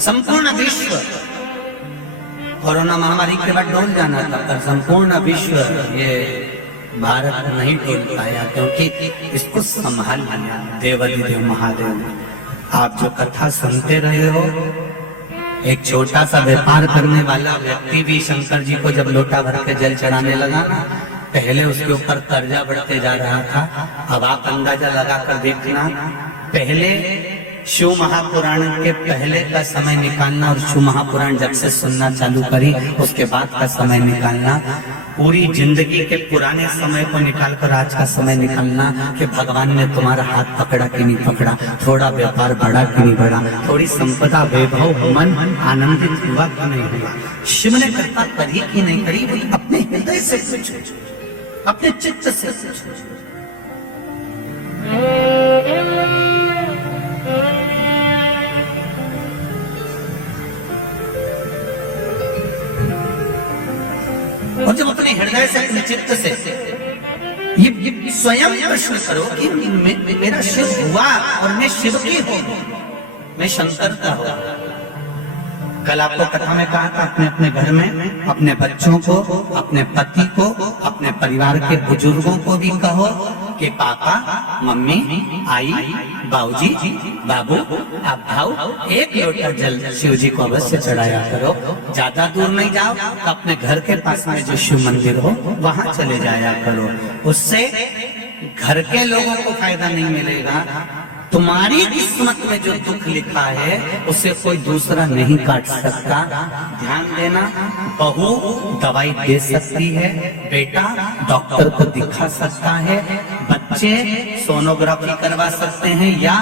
संपूर्ण विश्व कोरोना महामारी के बाद डोल जाना था, पर संपूर्ण विश्व ये भारत नहीं डोल पाया, क्योंकि इसको संभाल लिया देवाधिदेव महादेव। आप जो कथा सुनते रहे हो, एक छोटा सा व्यापार करने वाला व्यक्ति भी शंकर जी को जब लोटा भर के जल चढ़ाने लगा ना, पहले उसके ऊपर कर्जा बढ़ते जा रहा था। अब आप अंदाजा लगाकर देखना, पहले शिव महापुराण के पहले का समय निकालना और शिव महापुराण जब से सुनना चालू करी उसके बाद का समय निकालना, पूरी जिंदगी के पुराने समय को निकालकर आज का समय निकालना कि भगवान ने तुम्हारा हाथ पकड़ा कि नहीं पकड़ा, थोड़ा व्यापार बढ़ा कि नहीं बढ़ा, थोड़ी संपदा वैभव मन आनंदित हुआ कि नहीं हुआ, शिव ने कृपा करी कि नहीं करी, अपने हृदय से सोचो, अपने चित्त से सोचो। और जब अपने हृदय से, अपने चित्त से ये स्वयं प्रश्न करो कि मेरा शिव हुआ और मैं शिव की हूं, मैं शंकर का हूं। कल आपको कथा में कहा था, अपने अपने घर में अपने बच्चों को, अपने पति को, अपने परिवार के बुजुर्गों को भी कहो कि पापा, मम्मी, आई, बाबूजी, बाबू, आप भाऊ, एक लोटा जल शिव जी को अवश्य चढ़ाया करो। ज्यादा दूर नहीं जाओ तो अपने घर के पास में जो शिव मंदिर हो वहां चले जाया करो। उससे घर के लोगों को फायदा नहीं मिलेगा, तुम्हारी किस्मत में जो दुख लिखा है उसे कोई दूसरा नहीं काट सकता। ध्यान देना, बहू दवाई दे सकती है, बेटा डॉक्टर को दिखा सकता है, बच्चे सोनोग्राफी करवा सकते हैं या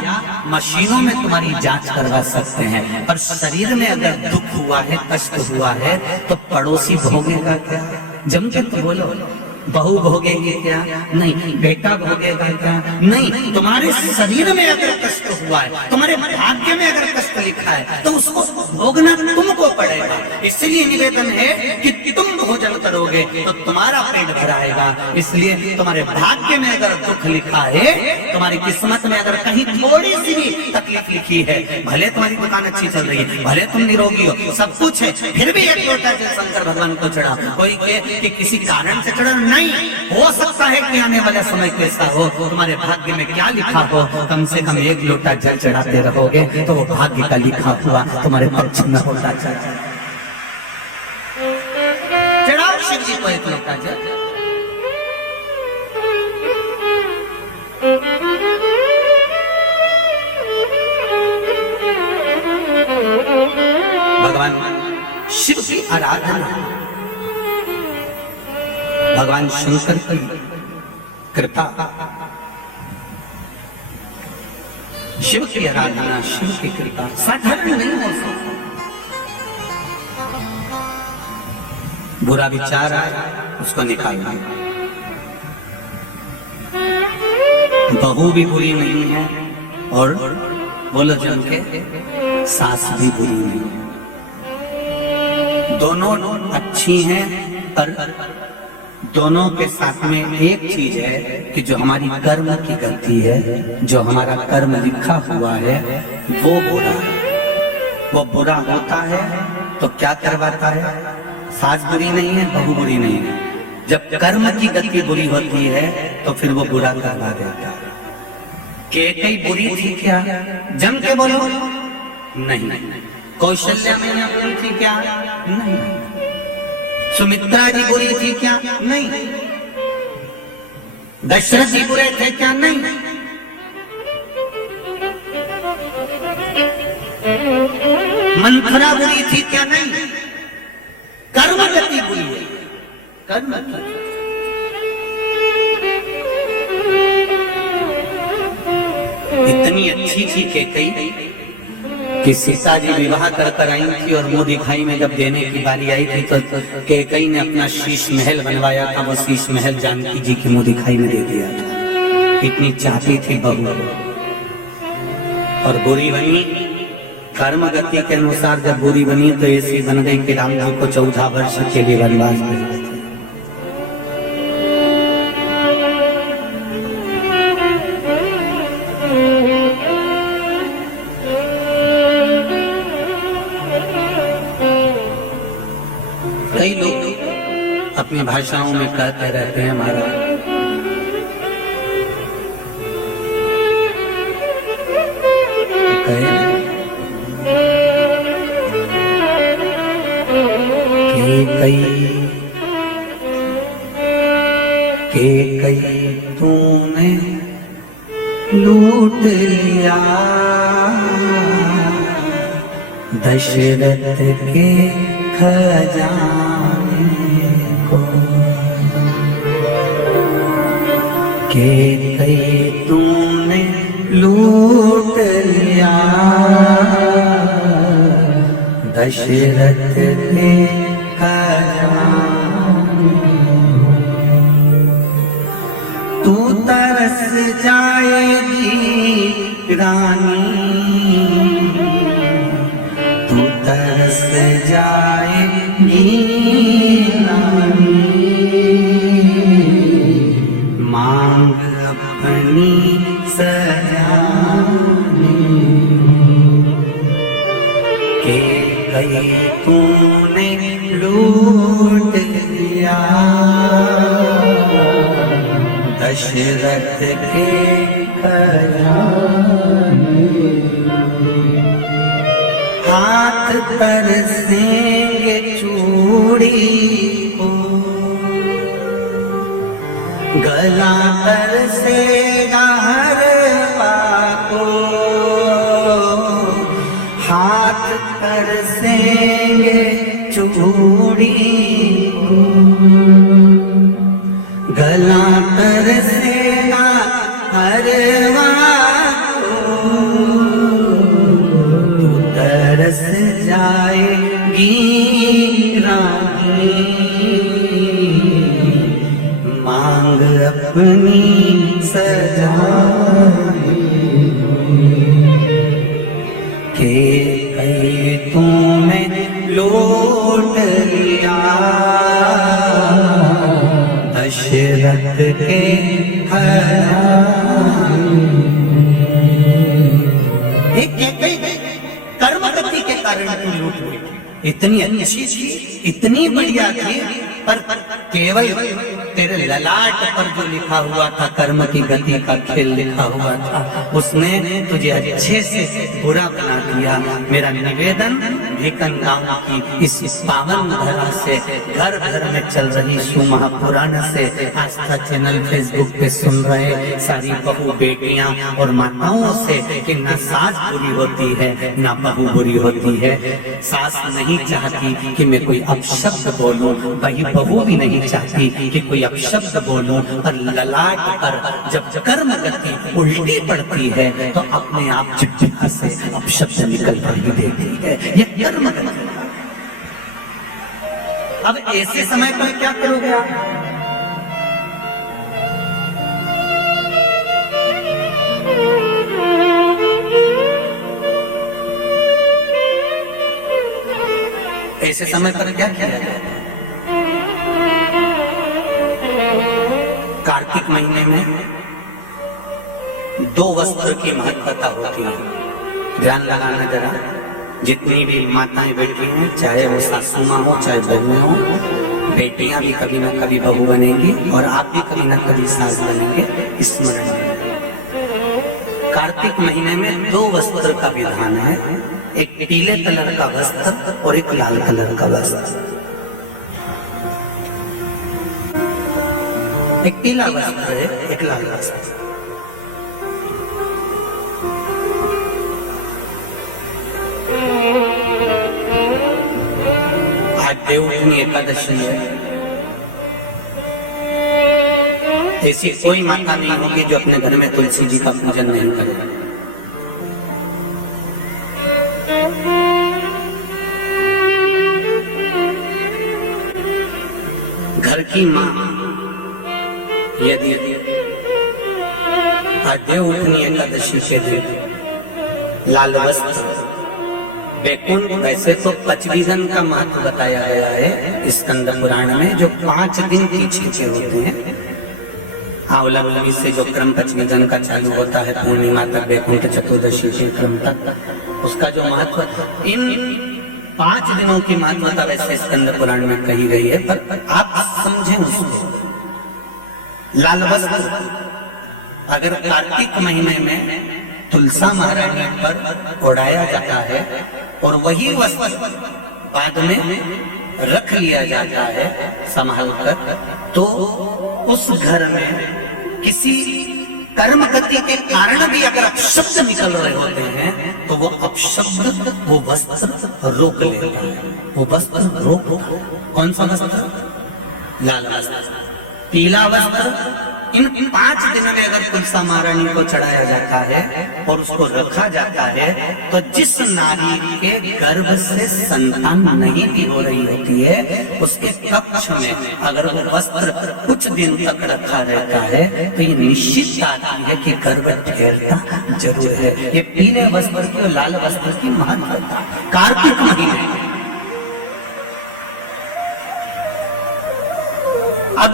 मशीनों में तुम्हारी जांच करवा सकते हैं, पर शरीर में अगर दुख हुआ है, कष्ट हुआ है तो पड़ोसी भोगेगा क्या? जम के तो बोलो, बहू भोगेगी क्या? नहीं। बेटा भोगेगा क्या? नहीं। तुम्हारे शरीर में अगर कष्ट हुआ है, तुम्हारे भाग्य में अगर कष्ट लिखा है तो उसको भोगना तुमको पड़ेगा। इसलिए निवेदन है कि तुम भोजन करोगे तो तुम्हारा पेट भराएगा। इसलिए तुम्हारे भाग्य में अगर दुख लिखा है, तुम्हारी किस्मत में अगर कहीं थोड़ी सी भी तकलीफ लिखी है, भले तुम्हारी दुकान अच्छी चल रही है, भले तुम निरोगी हो, सब कुछ है, फिर भी एक लोटा जल शंकर भगवान को चढ़ा। कोई कहे कि किसी कारण से चढ़ा, नहीं, हो सकता है कि आने वाला समय कैसा हो, तुम्हारे भाग्य में क्या लिखा हो, कम से कम एक लोटा जल चढ़ाते रहोगे तो वो भाग्य का लिखा हुआ तुम्हारे पक्ष में होता चला। चढ़ाओ शिव जी को एक लोटा जल। भगवान शिव की आराधना, भगवान शंकर की कृपा, शिव की आराधना, शिव की कृपा साधारण नहीं हो सकता। बुरा विचार आए उसको निकालना, बहू भी बुरी नहीं है और बोलो जन के सास भी बुरी नहीं है, दोनों अच्छी हैं। पर दोनों के साथ में एक चीज है कि जो हमारी कर्म की गलती है, जो हमारा कर्म लिखा हुआ है वो बुरा है। वो बुरा होता है तो क्या करवाता है? सास बुरी नहीं है, बहू बुरी नहीं है। जब कर्म की गति बुरी होती है तो फिर वो बुरा करवा देता है। कैकेयी बुरी थी क्या? जम के बोलो। नहीं। कौशल्या मैया बुरी थी क्या? नहीं। सुमित्रा जी बुरी थी क्या? नहीं। दशरथ जी बुरे थे क्या? नहीं। मंथरा बुरी थी क्या? नहीं। कर्म गति बुरी है, कर्म की। इतनी अच्छी थी कैकेयी कि सीता जी विवाह कर आई थी और मुंह दिखाई में जब देने की बारी आई थी तो कैकेयी ने अपना शीश महल बनवाया था, वो शीश महल जानकी जी की मुंह दिखाई में दे दिया था। इतनी चाहती थी बहू और बुरी बनी। कर्म गति के अनुसार जब बुरी बनी तो ऐसी बन गई कि राम जी को 14 वर्ष के लिए वनवास भेजा। कई लोग अपनी भाषाओं में कहते रहते हैं हमारा कैकेयी तूने लूट लिया दशरथ के खजाने को। कैकेयी तूने लूट लिया दशरथ के तू तरस जाएगी रानी, तू तरस जाएगी रानी, मांग अपनी सजानी। कैकेयी तूने लूट लिया दशरथ के खजाने। हाथ तरसेंगे चूड़ी को, गला तरसेगा हरवा को। हाथ तरसेंगे चूड़ी को, गला तरसेगा हरवा को। तू तरस जाएगी रानी, मांग अपनी सजानी। कैकेयी तूने लूट लिया दशरथ के कर्म गति के कारण तू लूट गई। इतनी अच्छी थी, इतनी बढ़िया थी, पर केवल तेरे ललाट पर जो लिखा हुआ था कर्म की गति का खेल लिखा हुआ था, उसने तुझे अच्छे से बुरा बना दिया। मेरा निवेदन भिकन गांव की इस पावन धरा से, घर घर में चल रही सुमहापुराण से, आस्था चैनल फेसबुक पे सुन रहे सारी बहू बेटियां और माताओं से कि न सास बुरी होती है न बहू बुरी होती है। सास नहीं चाहती कि मैं कोई अपशब्द बोलूं, वही बहू भी नहीं चाहती कि कोई अपशब्द बोलूं, पर ललाट पर जब कर्म गति उल्टी पड़ती है तो अपने आप चिट्ठा से अपशब्द निकल कर ही देती है। ये कर्म गति। अब ऐसे समय पर क्या करोगे आप? ऐसे समय पर क्या किया जाए? कार्तिक महीने में 2 वस्त्र की महत्वता होती है। ध्यान लगाना जरा, जितनी भी माताएं बैठी हैं, चाहे वो सासू माँ हो चाहे बहुएं हो, बेटियां भी कभी ना कभी बहू बनेंगी और आप भी कभी ना कभी सास बनेंगे, स्मरण में। कार्तिक महीने में 2 वस्त्र का विधान है, एक पीले कलर का वस्त्र और एक लाल कलर का वस्त्र। एक पीला वस्त्र है, एक लाल वस्त्र। आज देवउठनी एकादशी है। ऐसी कोई माता नहीं होगी जो अपने घर में तुलसी जी का पूजन नहीं करे। घर की माँ यदि आज देवउठनी एकादशी के दिन लाल वस्त्र, वैकुंठ, वैसे तो पचवीजन का महत्व बताया गया है स्कंद पुराण में, जो 5 दिन की छींचे होते हैं। आंवला नवी से जो क्रम पचवीजन का चालू होता है पूर्णिमा तक, वैकुंठ चतुर्दशी के क्रम तक, उसका जो महत्व, इन 5 दिनों की महत्वता वैसे स्कंद पुराण में कही गई है, पर आप समझें उसको। लाल वस्त्र अगर कार्तिक महीने में तुलसा महारानी पर ओढ़ाया जाता है और वही वस्त्र बाद में रख लिया जाता है संभाल कर, तो उस घर में किसी कर्म गति के कारण भी अगर अपशब्द निकल रहे होते हैं तो वो अपशब्द वो वस्त्र रोक लेता है। वो वस्त्र रोक, कौन सा वस्त्र? लाल वस्त्र। पीला वस्त्र इन 5 दिन में अगर तुलसा महारानी को चढ़ाया जाता है और उसको रखा जाता है, तो जिस नारी के गर्भ से संतान नहीं भी हो रही होती है, उसके कक्ष में अगर वो वस्त्र कुछ दिन तक रखा रहता है तो ये निश्चित आती है कि गर्भ ठहरता जरूर है। ये पीले वस्त्र की और लाल वस्त्र की महत्वता कार्तिक महीने। अब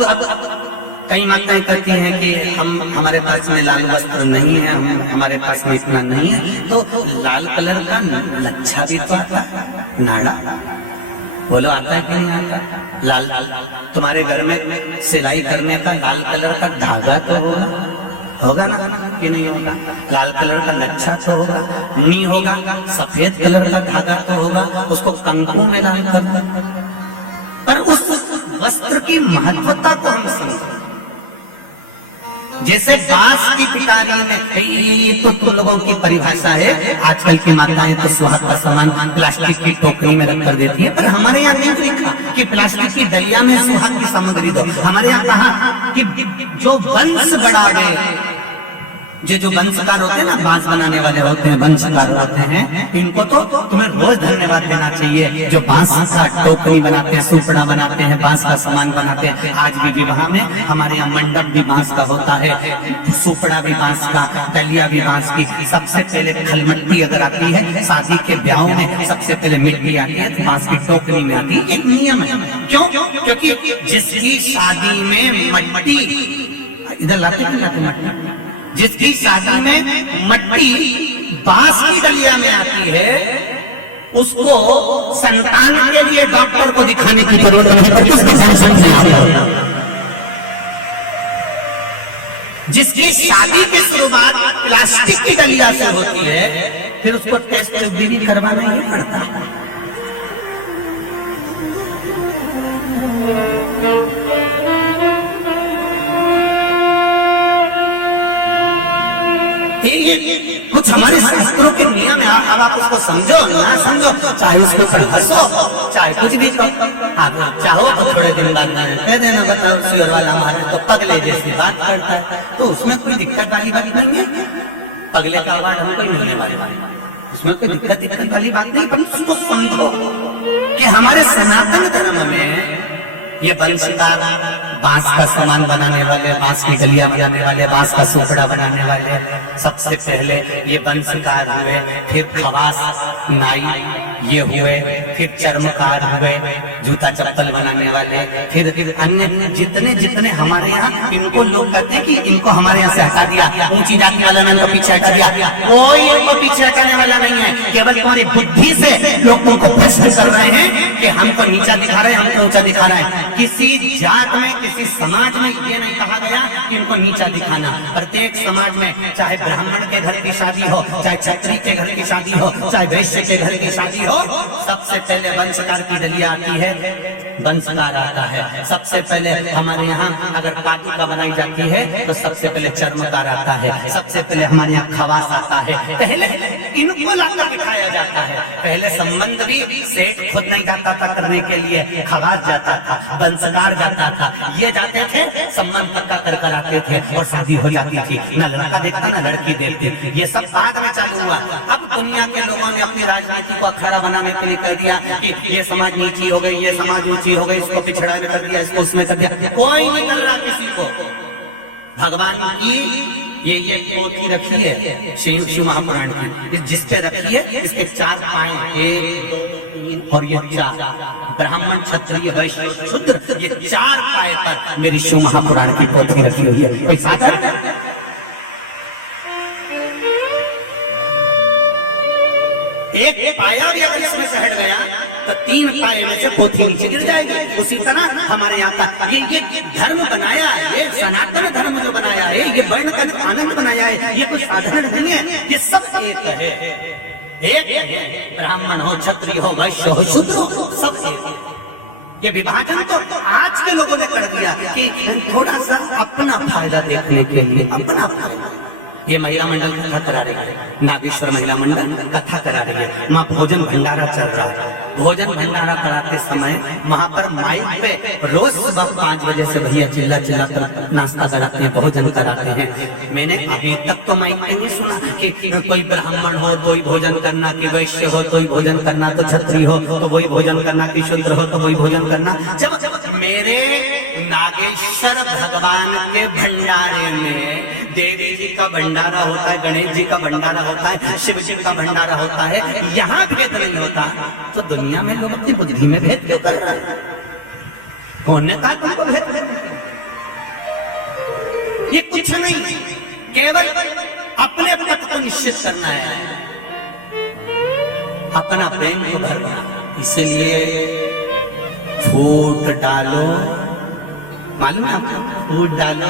कई माताएं कहती हैं कि हमारे पास में लाल वस्त्र नहीं है, हमारे पास में इतना नहीं है, तो लाल कलर का लच्छा भी तो आता है, नाड़ा। बोलो आता है कि नहीं आता? लाल तुम्हारे घर में सिलाई करने का लाल कलर का धागा तो होगा ना कि नहीं होगा? लाल कलर का लच्छा तो होगा, नहीं होगा सफेद कलर का धागा तो होगा, उसको कंकु में लाल कर। पर उस वस्त्र की महत्वता को हम समझें। जैसे बांस की पिटारी में, ये तो लोगों की परिभाषा है, आजकल की माताएं तो सुहाग का सामान प्लास्टिक की टोकरी में रख कर देती है, पर हमारे यहाँ नहीं लिखा कि प्लास्टिक की डलिया में सुहाग की सामग्री दो। हमारे यहाँ कहा कि जो वंश बढ़ावे, जो वंशकार होते हैं ना, बांस बनाने वाले होते हैं, वंशकार होते हैं, इनको तो तुम्हें रोज धन्यवाद देना चाहिए। जो बांस का टोकरी बनाते हैं, सुपड़ा बनाते हैं, बांस का सामान बनाते हैं। आज भी विवाह में हमारे यहाँ मंडप भी बांस का होता है, सुपड़ा भी बांस का, डलिया भी बांस की। सबसे पहले खलमट्टी अगर आती है, शादी के ब्याहों में सबसे पहले मिट्टी आती है तो बांस की टोकरी में आती है। एक नियम है, क्यों? क्योंकि जिसकी शादी में मट्टी, इधर लाते मट्टी, जिसकी शादी में मट्टी बांस की डलिया में आती है, उसको संतान के लिए डॉक्टर को दिखाने की जरूरत नहीं। जिसकी शादी की शुरुआत प्लास्टिक की डलिया से होती है, फिर उसको टेस्ट भी करवाना ही पड़ता है। कुछ हमारे शास्त्रों के नियम है। अब आप उसको समझो ना समझो, चाहे उसके ऊपर हंसो, चाहे कुछ भी करो, आप चाहो तो थोड़े दिन बाद कह देना, बताओ सियोर वाला हमारे तो पगले जैसी बात करता है, तो उसमें कोई दिक्कत वाली बात नहीं है। पगले का अवार्ड हमको ही मिलने वाला है, उसमें कोई दिक्कत वाली बात नहीं। पर उसको समझो कि हमारे सनातन धर्म में ये वंशकार, बांस का सामान बनाने वाले, बांस की डलिया बनाने वाले, बांस का सुपड़ा बनाने वाले, सबसे पहले ये वंशकार हुए, फिर खवास नाई, ये हुए, फिर चर्मकार हुए, जूता चप्पल बनाने वाले, फिर अन्य जितने जितने हमारे यहाँ, इनको लोग कहते हैं कि इनको हमारे यहाँ से हटा दिया, ऊंची जाति वाला ने इनको पीछे हटा दिया। कोई इनको पीछे हटाने वाला नहीं है, केवल तुम्हारी बुद्धि से लोग तुमको प्रश्न कर रहे हैं कि हमको नीचा दिखा रहे हैं, हमको ऊंचा दिखा रहे हैं। किसी जात में, किसी समाज में ये नहीं कहा गया कि इनको नीचा दिखाना। प्रत्येक समाज में, चाहे ब्राह्मण के घर की शादी हो, चाहे क्षत्रिय के घर की शादी हो, चाहे वैश्य के घर की शादी हो, सबसे पहले वंशकार की डलिया आती है, वंशकार आता है। सबसे पहले हमारे यहाँ अगर पादुका बनाई जाती है तो सबसे पहले चर्मकार आता है, सबसे पहले हमारे यहाँ खवास आता है। पहले इनको लाकर दिखाया जाता है। पहले संबंध भी सेठ खुद नहीं जाता था करने के लिए, खवास जाता था, वंशकार जाता था, ये जाते थे, संबंध पक्का कर आते थे और शादी हो जाती थी। न लड़का देखता न लड़की देखती। ये सब बाद में चालू हुआ। अब दुनिया के लोगों ने अपनी राजनीति को अखाड़ा बनाने के लिए कह दिया कि ये समाज नीची हो गई, ये समाज ऊंची हो गई, इसको पिछड़ा कर दिया, इसको उसमें कर दिया। कोई नहीं कर रहा किसी को। भगवान की ये पोथी रखी है शिव महापुराण की, जिस पे रखी है, इसके 4 पाए, 1, 2, 3 और ये 4, ब्राह्मण क्षत्रिय वैश्य शूद्र, ये 4 पाए पर मेरी शिव महापुराण की पोथी रखी हुई है। कोई साधन एक पाया भी अगर इसमें से हट गया तो 3 पाए में से पोथी नीचे गिर जाएगी। उसी तरह हमारे यहाँ का ये धर्म बनाया है, ये सनातन धर्म जो बनाया है, ये वर्ण का आनंद बनाया है, ये कोई साधारण नहीं है, ये सब एक है। एक ब्राह्मण हो, क्षत्रिय हो, वैश्य हो, शूद्र हो, सब एक। ये विभाजन तो आज के लोगों ने कर दिया कि थोड़ा सा अपना फायदा देखने के लिए, अपना फायदा। ये महिला मंडल कथा करा रही है, नागेश्वर महिला मंडल कथा करा रही है। वहाँ भोजन भंडारा चल रहा है। भोजन भंडारा कराते समय वहाँ पर माइक पे रोज सुबह 5 बजे से भैया चिल्ला चिल्ला कर नाश्ता कराते हैं, भोजन कराते हैं। मैंने अभी तक तो माइक पे नहीं सुना कि कोई ब्राह्मण हो तो ही भोजन करना, कि वैश्य हो तो ही भोजन करना, तो क्षत्रिय हो तो वही भोजन करना, कि शूद्र हो तो वही भोजन करना। जब मेरे नागेश्वर भगवान के भंडारे में देवी जी का भंडारा होता है, गणेश जी का भंडारा होता है, शिव जी का भंडारा होता है, यहाँ भेद नहीं होता, तो दुनिया में लोग अपनी बुद्धि में भेद क्यों कर रहे हैं? कौन ने कहा तुमको भेद? ये कुछ नहीं, केवल अपने पथ को निश्चित करना है, अपना प्रेम को भरना। इसलिए फूट डालो, मालूम है आपको, फूट डालो,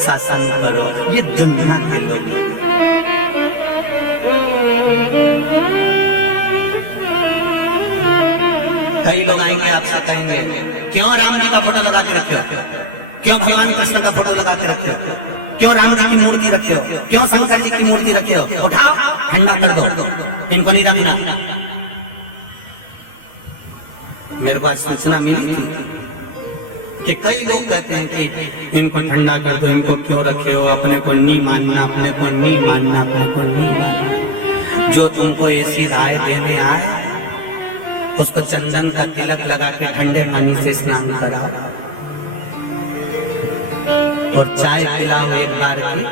शासन करो। ये दुनिया के लोग। कई लोग आएंगे आपसे कहेंगे, क्यों राम जी का फोटो लगा के रखे हो, क्यों भगवान कृष्ण का फोटो लगा के रखे हो, क्यों राम जी की मूर्ति रखे हो, क्यों शंकर जी की मूर्ति रखे हो, उठाओ ठंडा कर दो, इनको नहीं रखना। मेरे पास सूचना मिली थी कि कई लोग कहते हैं कि इनको ठंडा कर दो, इनको क्यों रखे हो, अपने को नहीं मानना, अपने को नहीं मानना, अपने को नहीं मानना। जो तुमको ऐसी राय देने आए उसको चंदन का तिलक लगा के ठंडे पानी से स्नान कराओ और चाय पिलाओ एक बार की,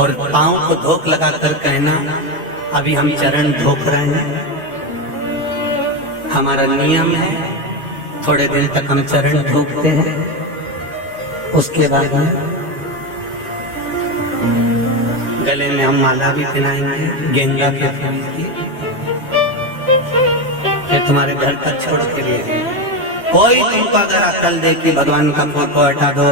और पाँव को धोख लगा कर कहना अभी हम चरण धोख रहे हैं, हमारा नियम है, थोड़े दिन तक हम चरण धोखते हैं, उसके बाद में गले में हम माला भी पहनाएंगे गेंदा के फूल की, फिर तुम्हारे घर तक छोड़ के लिए। कोई तुमको अगर अकल दे कि भगवान का फोटो हटा दो,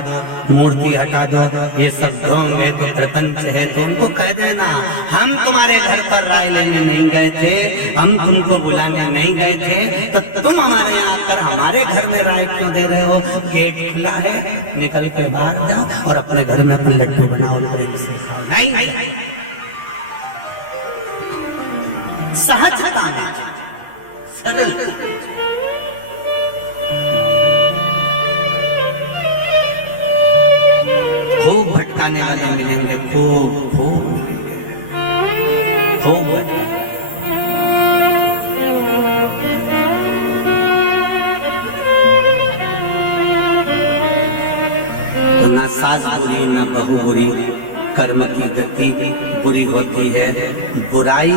मूर्ति हटा दो, ये सब ढोंग है, तो प्रपंच है, तो उनको कह देना हम तुम्हारे घर पर राय लेने नहीं गए थे, हम तुमको बुलाने नहीं गए थे, तो तुम हमारे यहाँ आकर हमारे घर में राय क्यों दे रहे हो? गेट खुला है, निकल के बाहर जाओ और अपने घर में अपने लड्डू बनाओ, प्रेम से खाओ। नहीं, सहजता में, सरल। खूब भटकाने वाले मिलेंगे, खूब खूब खूब। तो ना सास बुरी ना बहू बुरी, कर्म की गति बुरी होती है। बुराई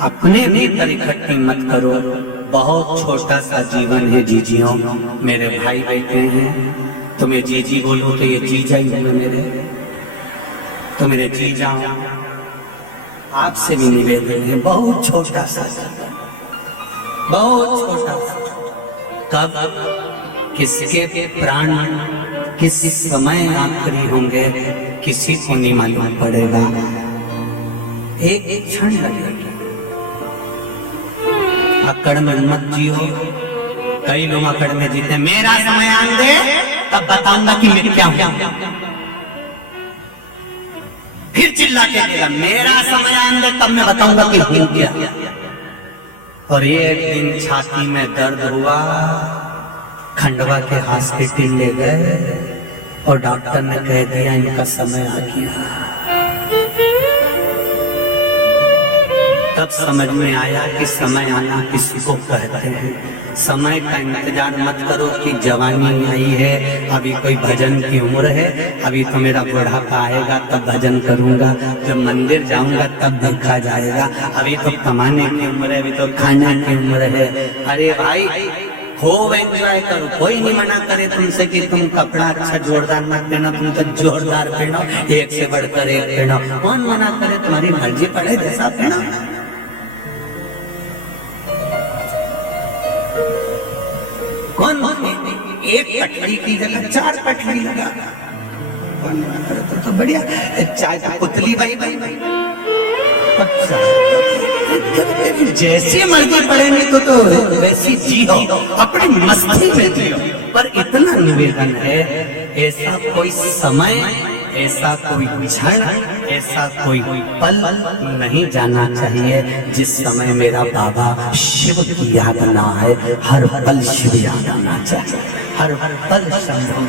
अपने भीतर इकट्ठी मत करो। बहुत छोटा सा जीवन है जीजियों, मेरे भाई बैठे हैं, तुम्हें जीजी बोलो तो ये जीजा ही होंगे मेरे, तो मेरे जीजा आपसे भी निवेदन है, बहुत छोटा सा जीवन, बहुत छोटा सा। कब किसके प्राण किस समय आखिरी होंगे किसी को नहीं मालूम पड़ेगा, एक क्षण लगेगा। अकड़ में मत जियो, कई लोग अकड़ में जीते, मेरा समय आन दे तब बताऊंगा कि मैं क्या हूं, फिर चिल्ला के देगा मेरा समय आन दे तब मैं बताऊंगा कि हूं क्या। और एक दिन छाती में दर्द हुआ, खंडवा के हॉस्पिटल ले गए और डॉक्टर ने कह दिया इनका समय आ गया। तब समझ में आया कि समय आना किसी को कहते हैं। समय का इंतजार मत करो कि जवानी आई है, अभी कोई भजन की उम्र है, अभी तो मेरा बुढ़ापा आएगा तब भजन करूंगा, जब मंदिर जाऊंगा तब देखा जाएगा, अभी तो कमाने की उम्र है, अभी तो खाने की उम्र है। अरे भाई खूब एंजॉय करो, कोई नहीं मना करे तुमसे कि तुम कपड़ा अच्छा जोरदार मत पहनो, तुम तो जोरदार पहनो, एक से बढ़कर एक पहनो, कौन मना करे, तुम्हारी मर्जी पड़े जैसा पहनो। कौन एक पटरी की जगह 4 पटरी लगा, कौन मना करे, तो बढ़िया चाय पुतली भाई भाई जैसी मर्जी पड़ेगी तो वैसी जियो, अपनी मस्ती में जियो। पर इतना निवेदन है, ऐसा कोई समय, ऐसा कोई क्षण, ऐसा कोई पल नहीं जाना चाहिए जिस समय मेरा बाबा शिव की याद ना आए। हर पल शिव याद आना चाहिए, हर पल शंभु।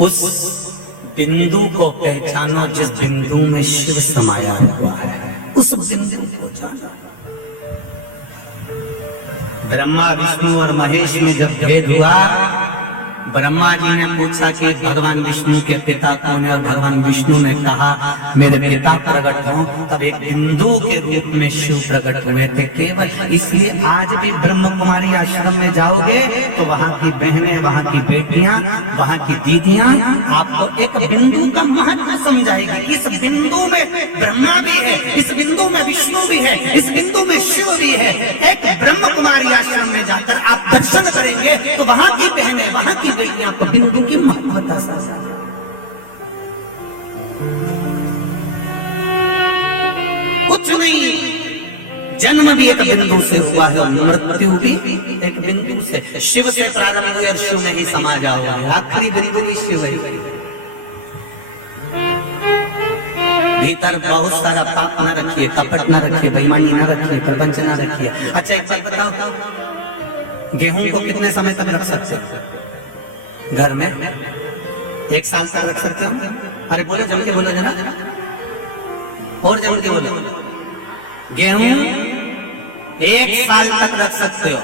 उस बिंदु को पहचानो जिस बिंदु में शिव समाया हुआ है, उस बिंदु को जानो। ब्रह्मा विष्णु और महेश में जब भेद हुआ, ब्रह्मा जी ने पूछा कि भगवान विष्णु के पिता कौन है, और भगवान विष्णु ने कहा मेरे पिता प्रकट हों। तब एक बिंदु के रूप में शिव प्रकट हुए थे केवल। इसलिए आज भी ब्रह्म कुमारी आश्रम में जाओगे तो वहाँ की बहनें, वहाँ की बेटियां, वहाँ की दीदियां आपको एक बिंदु का महत्व समझाएगी। इस बिंदु में ब्रह्मा भी है, इस बिंदु में विष्णु भी है, इस बिंदु में शिव भी है। एक ब्रह्म कुमारी आश्रम में जाकर आप दर्शन करेंगे तो वहाँ की बहनें, वहाँ की आपको बिंदु की महत्वता कुछ नहीं, जन्म भी एक बिंदु से हुआ है और मृत्यु भी एक बिंदु से। शिव से प्रारंभ हुए और शिव में ही समा जाओगे, आखिरी बिंदु भी शिव है। भीतर बहुत सारा पाप न रखिए, कपट न रखिए, बेईमानी न रखिए, प्रपंच न रखिए। अच्छा एक बात बताओ, गेहूं को कितने समय तक रख सकते हो घर में? 1 साल तक रख सकते हो? अरे बोलो, जम के बोलो जरा, और जम के बोलो। गेहूं 1 साल तक रख सकते हो,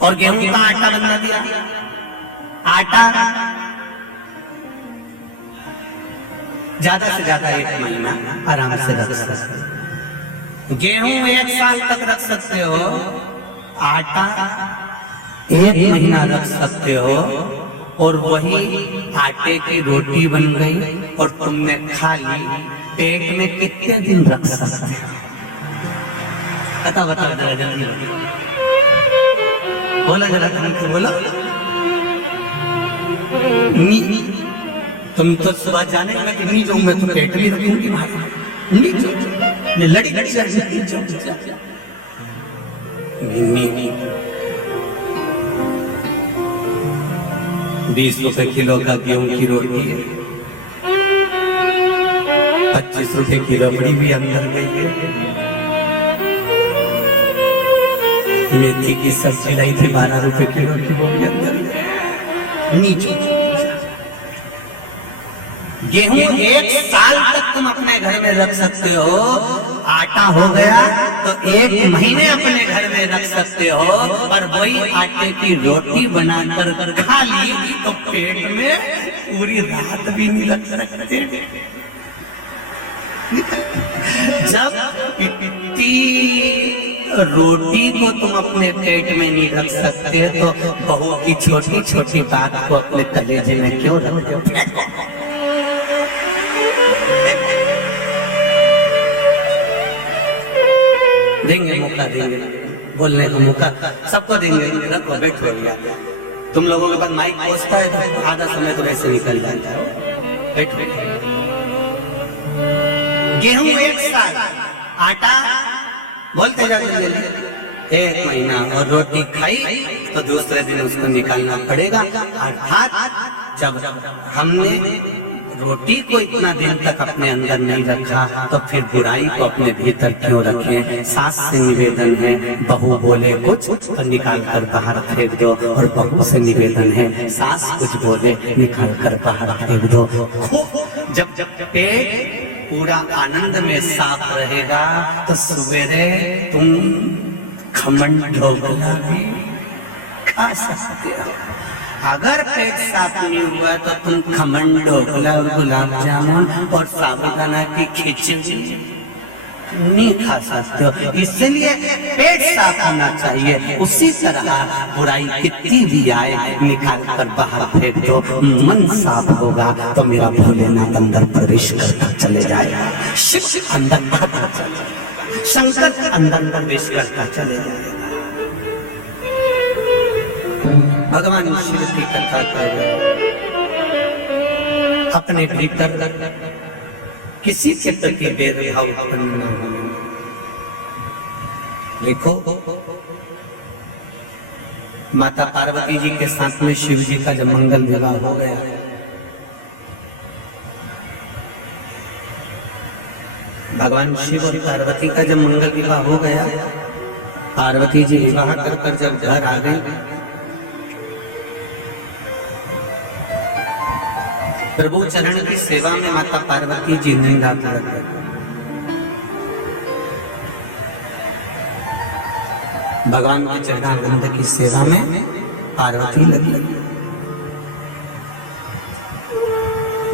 और गेहूं का आटा बना दिया, आटा ज्यादा से ज्यादा 1 महीना आराम से रख सकते हो। गेहूं 1 साल तक रख सकते हो, आटा 1 महीना रख सकते हो, और वही आटे की रोटी बन गई और तुमने खा ली। पेट में कितने दिन रख सकते हो? बता जरा जल्दी बोला, जरा तुमको बोला। तुम तो सुबह जाने लगा कि नहीं जाऊंगा, तो पेट में रखूंगी लड़ी नहीं। 20 रुपए किलो का गेहूं की रोटी है, 25 रुपए की रबड़ी भी अंदर गई है। मेथी की सब्जी लाई थी 12 रुपए किलो की, वो भी अंदर नीचे। गेहूं 1 साल तक तुम अपने घर में रख सकते हो, आटा हो गया तो 1 महीने अपने घर में रख सकते हो, और वही आटे की रोटी बनाकर खा ली तो पेट में पूरी रात भी नहीं रख सकते। जब इतनी रोटी को तुम अपने पेट में नहीं रख सकते तो बहू की छोटी छोटी बात को अपने कलेजे में क्यों रखते हो? देंगे मौका, देंगे बोलने का मौका सबको देंगे। रखो, बैठो भैया। तुम लोगों के पास माइक पहुंचता है तो आधा समय तो वैसे निकल जाता है। बैठो। गेहूं 1 साल, आटा बोलते जाते 1 महीना, और रोटी खाई तो दूसरे दिन उसको निकालना पड़ेगा। अर्थात जब हमने रोटी को इतना दिन तक अपने अंदर नहीं रखा तो फिर बुराई को अपने भीतर क्यों रखें? सास से निवेदन है, बहू बोले कुछ तो निकाल कर बाहर फेंक दो, और बहू से निवेदन है, सास कुछ बोले निकाल कर बाहर फेंक दो। जब पेट पूरा आनंद में साफ रहेगा तो सवेरे तुम खमन ढोकला भी खा सकते हो। अगर पेट साफ नहीं हुआ तो तुम खमन ढोकला और गुलाब जामुन और साबूदाना की खिचड़ी नहीं खा सकते हो। इसलिए पेट साफ होना चाहिए। उसी तरह बुराई कितनी भी आए निकाल कर बाहर फेंक दो। मन साफ होगा तो मेरा भोलेनाथ अंदर प्रवेश करता चले जाएगा, शिव अंदर बढ़ता चले जाएगा, शंकर अंदर प्रवेश करता चले जाएगा। भगवान शिव की कथा कर अपने भीतर किसी के प्रति भेदभाव उत्पन्न न होने। देखो, माता पार्वती जी के साथ में शिव जी का जब मंगल विवाह हो गया, भगवान शिव और पार्वती का जब मंगल विवाह हो गया, पार्वती जी विवाह कर जब घर आ गई, प्रभु चरण की सेवा में माता पार्वती जी नहीं रात लग गई। भगवान के चरणारविंद की सेवा में पार्वती लगी।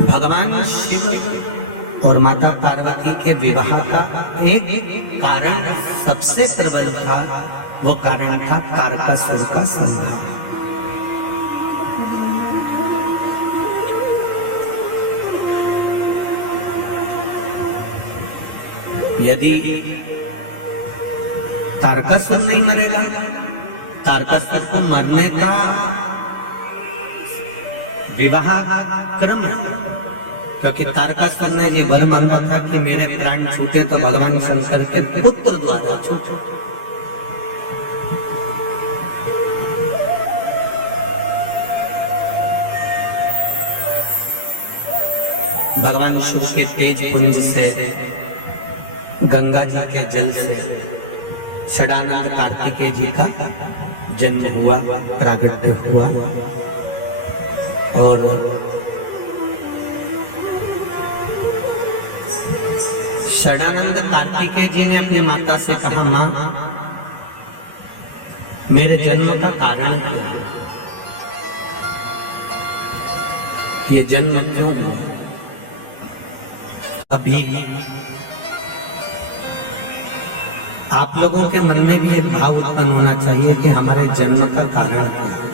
भगवान शिव और माता पार्वती के विवाह का एक कारण सबसे प्रबल था, वो कारण था तारकासुर का संहार। यदि तारकासुर नहीं मरेगा, तारकासुर को मरने का विवाह क्रम, क्योंकि तारकासुर ने ये वर मांगा था कि मेरे प्राण छूटे तो भगवान शंकर के पुत्र द्वारा छूटे। भगवान शिव के तेज पुंज से, गंगा जी के जल से षडानंद कार्तिकेय जी का जन्म हुआ, प्रागट्य हुआ। और षडानंद कार्तिकेय जी ने अपनी माता से कहा, माँ मेरे जन्म का कारण क्या है? ये जन्म क्यों हुआ? अभी आप लोगों के मन में भी एक भाव उत्पन्न होना चाहिए कि हमारे जन्म का कारण क्या है।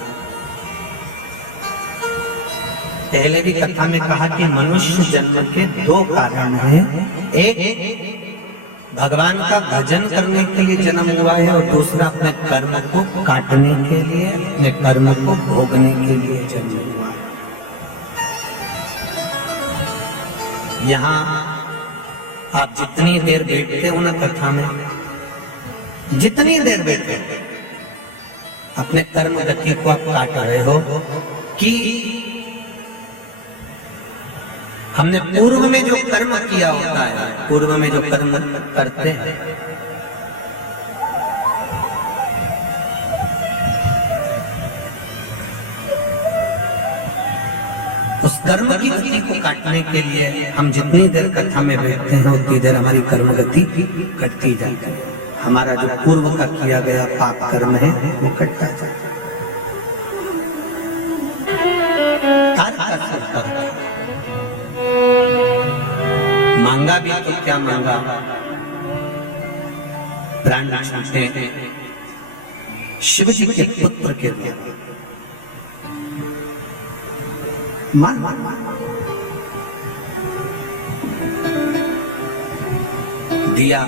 पहले भी कथा में कहा कि मनुष्य जन्म के 2 कारण हैं। एक भगवान का भजन करने के लिए जन्म हुआ है, और दूसरा अपने कर्म को काटने के लिए, अपने कर्म को भोगने के लिए जन्म हुआ है। यहाँ आप जितनी देर बैठते हो ना कथा में, जितनी देर बैठे अपने कर्म गति को आप काट रहे हो कि हमने पूर्व में जो कर्म किया होता है, पूर्व में जो कर्म करते हैं, उस कर्म की गति को काटने के लिए हम जितनी देर कथा में बैठते हैं उतनी देर हमारी कर्म गति कटती जाती है। हमारा जो पूर्व का किया गया पाप कर्म है वो कटता जाता है। मांगा भी तो क्या मांगा, प्राण छूटे शिव जी के पुत्र के द्वारा। दिया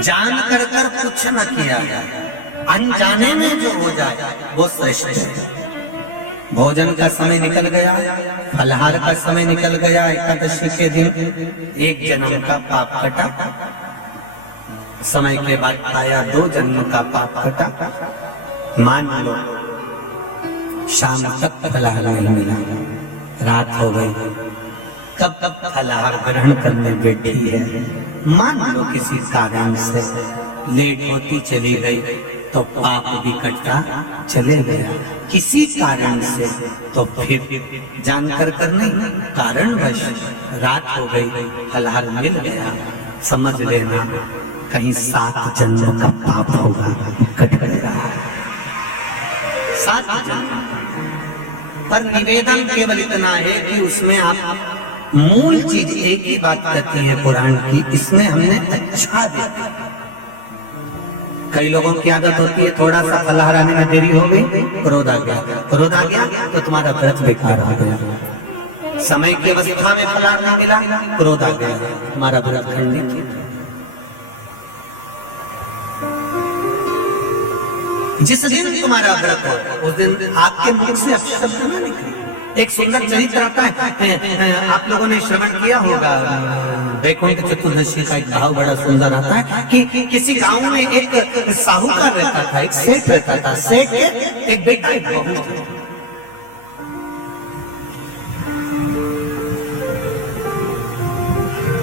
जान कर कुछ न किया, अनजाने में जो हो जाए वो श्रेष्ठ है। भोजन का समय निकल गया, फलहार का समय निकल गया, एकादशी के दिन एक जन्म का पाप कटा, समय के बाद आया 2 जन्म का पाप कटा। मान लो शाम तक फलहार नहीं मिला, रात हो गई, कब तक फलहार ग्रहण करने बैठी है। मान लो किसी कारण से लेट होती चली गई तो पाप भी कटता चले गया, किसी कारण से तो फिर जानकर कर नहीं, कारणवश रात हो गई, फलहार मिल गया, समझ लेना कहीं 7 जन्म का पाप होगा, कट गया 7 जन्म। पर निवेदन केवल इतना है कि उसमें आप मूल चीज एक ही बात कहती है पुराण की, इसमें हमने अच्छा देखा। कई लोगों की आदत होती है थोड़ा सा फलहार आने में देरी हो गई, क्रोध आ गया, क्रोध आ गया तो तुम्हारा व्रत बेकार हो गया। समय की अवस्था में फलहार नहीं मिला, क्रोध आ गया, तुम्हारा व्रत खंडित। जिस दिन तुम्हारा व्रत हो उस दिन आपके मुख से अपशब्द न निकले। एक सुंदर चरित्र आता है, आप लोगों ने श्रवण किया होगा, वैकुंठ चतुर्दशी का एक भाव बड़ा सुंदर आता है कि किसी गांव में एक साहूकार रहता था, एक सेठ रहता था, सेठ के एक बेटा एक बहू था।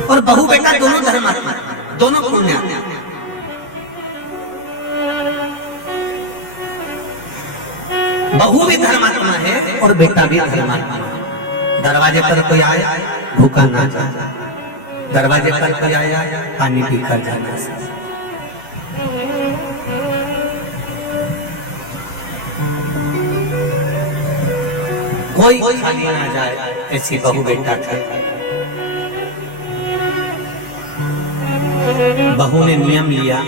और बहू बेटा दोनों धर्मात्मा, दोनों पुण्यात्मा। बहू भी धर्मात्मा है और बेटा भी धर्मात्मा है। दरवाजे पर कोई आया भूखा ना जाए, दरवाजे पर कोई आया पानी पीकर जाना। कोई खाली ना जाए, ऐसी बहू बेटा था। बहू ने नियम लिया,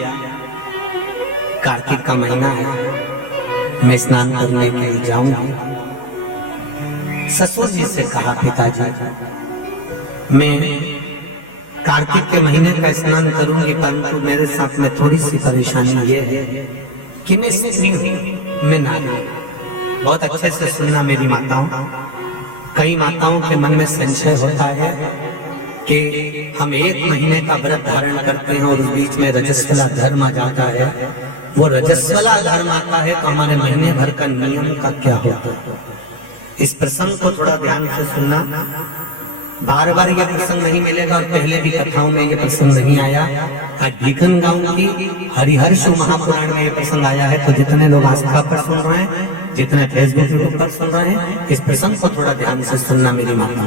कार्तिक का महीना है, मैं स्नान करने के लिए जाऊंगी। ससुर जी से कहा, पिताजी मैं कार्तिक के महीने का स्नान करूंगी, परंतु मेरे साथ में थोड़ी सी परेशानी ये है कि मैं स्त्री हूं, मैं नारी। बहुत अच्छे से सुनना मेरी माताओं, कई माताओं के मन में संशय होता है कि हम 1 महीने का व्रत धारण करते हैं और उस बीच में रजस्वला धर्म आ जाता है। वो रजस्वला धर्म आता है तो हमारे महीने भर का नियम का क्या होता है। इस प्रसंग को थोड़ा ध्यान से सुनना, बार बार ये प्रसंग नहीं मिलेगा और पहले भी कथाओं में ये प्रसंग नहीं आया। आज भीखन गांव की हरिहर शिव महापुराण में ये प्रसंग आया है, तो जितने लोग आस्था पर सुन रहे हैं, जितने फेसबुक यूट्यूब पर सुन रहे हैं, इस प्रसंग को थोड़ा ध्यान से सुनना मेरी माता।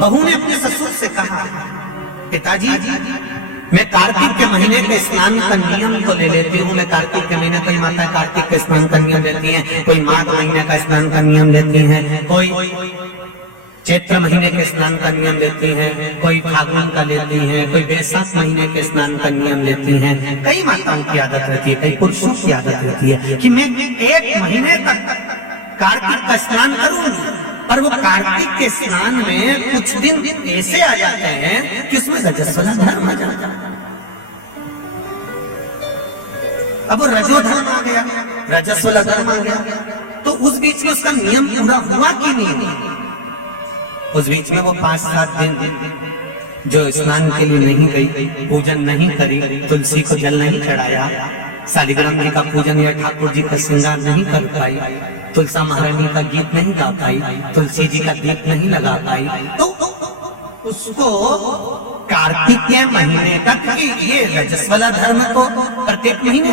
बहू ने अपने ससुर से कहा, पिताजी मैं कार्तिक के महीने के स्नान का नियम तो ले लेती हूँ। मैं कार्तिक के महीने, कोई माता कार्तिक के स्नान का नियम लेती है, कोई माघ महीने का स्नान का नियम लेती है, कोई चैत्र महीने के स्नान का नियम लेती है, कोई फागुन का लेती है, कोई वैशाख महीने के स्नान का नियम लेती है। कई माताओं की आदत रहती है, कई पुरुषों की आदत रहती है कि मैं 1 महीने तक कार्तिक का स्नान करूंगी। पर वो कार्तिक के स्नान में कुछ दिन ऐसे आ जाते हैं कि उसमें रजस्वला धर्म आ जाता है। अब वो रजो धर्म आ गया, रजस्वला धर्म आ गया, तो उस बीच में उसका नियम पूरा हुआ कि नहीं। उस बीच में वो 5-7 दिन जो स्नान के लिए नहीं गई, पूजन नहीं करी, तुलसी को जल नहीं चढ़ाया, शालिग्राम जी का पूजन या ठाकुर जी का श्रृंगार नहीं कर पाई, तुलसा महारानी का गीत नहीं गा पाई, तुलसी जी का दीप नहीं लगा पाई, तो उसको कार्तिक के महीने तक ये रजस्वला धर्म को प्रत्येक महीने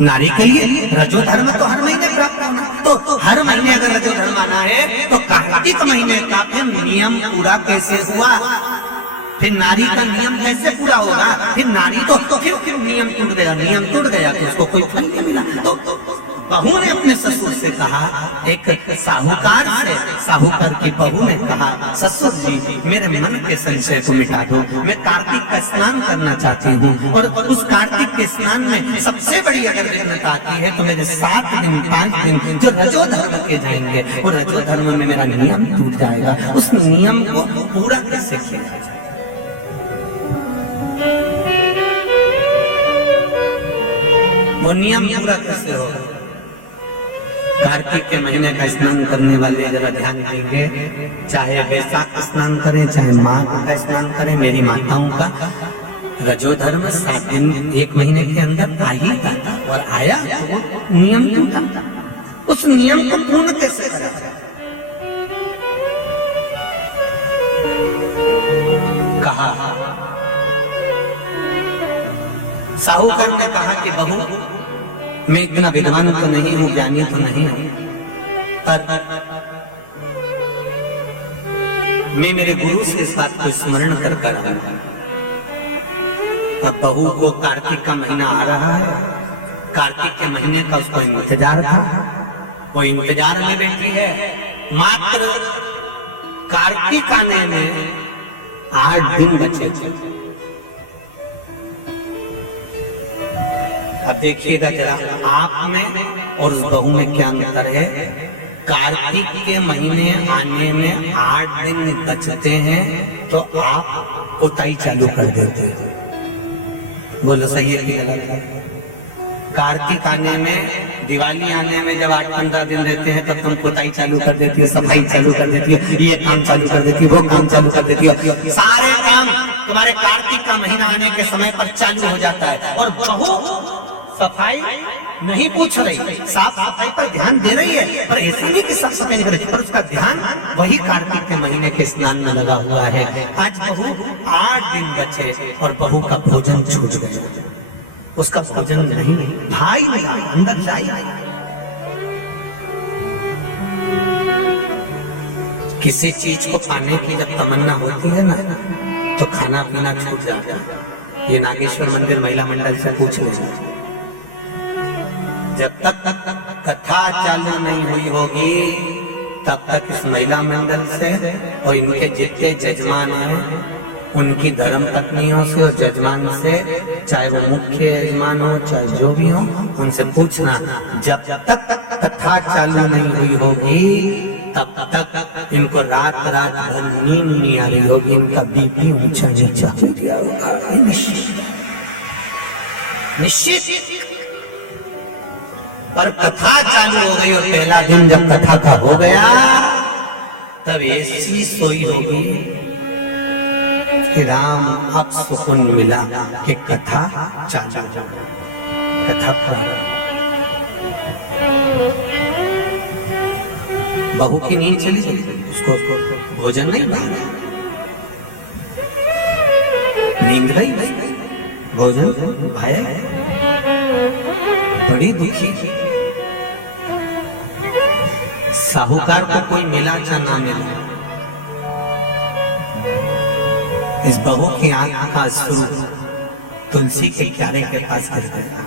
नारी के लिए रजो धर्म तो हर महीने प्राप्त होना। तो हर महीने अगर रजो धर्म आना है तो कार्तिक महीने का फिर नियम पूरा कैसे हुआ, फिर नारी का नियम कैसे पूरा होगा? फिर नारी तो फिर नियम टूट गया, नियम टूट गया तो उसको कोई फल नहीं मिला। तो बहू ने अपने ससुर से कहा, एक साहूकार से साहूकार की बहू ने कहा, ससुर जी मेरे मन के संशय को मिटा दो, मैं कार्तिक का स्नान करना चाहती हूँ और उस कार्तिक के स्नान में सबसे बड़ी अगर विघ्नता आती है तो मेरे 7 दिन 5 दिन जो रजो धर्म के जाएंगे वो रजो धर्म में मेरा नियम टूट जाएगा। उस नियम को पूरा कैसे किया जाए? वो नियम पूरा कैसे होगा? कार्तिक के महीने का स्नान करने वाले जरा ध्यान देंगे, चाहे वैशाख स्नान करें चाहे माघ का स्नान करें, मेरी माताओं का रजो धर्म 7 दिन 1 महीने के अंदर आ ही जाता और आया तो वो नियम टूटा। उस नियम को पूर्ण कैसे करा? कहा साहूकार ने कहा कि बहू मैं इतना विद्वान तो नहीं हूं, ज्ञानी तो नहीं हूं, पर मैं मेरे गुरु से इस बात को स्मरण कर कर अब बहू को कार्तिक का महीना आ रहा है, कार्तिक के महीने का उसको इंतजार था, वो इंतजार में बैठी है। मात्र कार्तिक आने में 8 दिन बचे थे। अब देखिएगा जरा आप में और उस बहू में क्या अंतर है। कार्तिक के महीने आने में 8 दिन बचते हैं तो आप कुताई चालू कर देते हैं। बोलो सही है कि गलत है? कार्तिक आने में, दिवाली आने में जब 8-15 दिन रहते हैं तब तुम कुताई चालू कर देती है, सफाई चालू कर देती है, ये काम चालू कर देती है, वो काम चालू कर देती है। सारे काम तुम्हारे कार्तिक का महीना आने के समय पर चालू हो जाता है। और बहू सफाई नहीं पूछ रही, साफ सफाई पर ध्यान दे रही है, पर ऐसा नहीं कि साफ सफाई नहीं कर रही, पर उसका ध्यान वही कार्तिक के महीने के स्नान में लगा हुआ है। आज बहू 8 दिन बचे और बहू का भोजन छूट गया, उसका भोजन नहीं, भाई नहीं अंदर जाए। किसी चीज को पाने की जब तमन्ना होती है ना तो खाना पीना छूट जाता है। ये नागेश्वर मंदिर महिला मंडल से पूछ लीजिए, जब तक कथा चालू नहीं हुई होगी तब तक इस महिला मंडल से और इनके जितने जजमान हैं उनकी धर्म पत्नियों से और जजमान से, चाहे वो मुख्य यजमान हो चाहे जो भी हो, उनसे पूछना जब तक कथा चालू नहीं हुई होगी तब तक इनको रात भर नींद नहीं आ रही होगी, इनका बीपी ऊंचा नीचा हो गया होगा। निश्चित। पर कथा चालू हो गई और पहला दिन जब कथा का हो गया तब ऐसी सोई होगी कि राम अब सुकून मिला कि कथा चालू, कथा बहू की नींद चली गई, उसको भोजन नहीं मिला, नींद गई, भोजन भाया, बड़ी दुखी। साहूकार को कोई मिला या ना मिला, इस बहू की आंख का अश्रु तुलसी के क्यारे के पास गिर गया।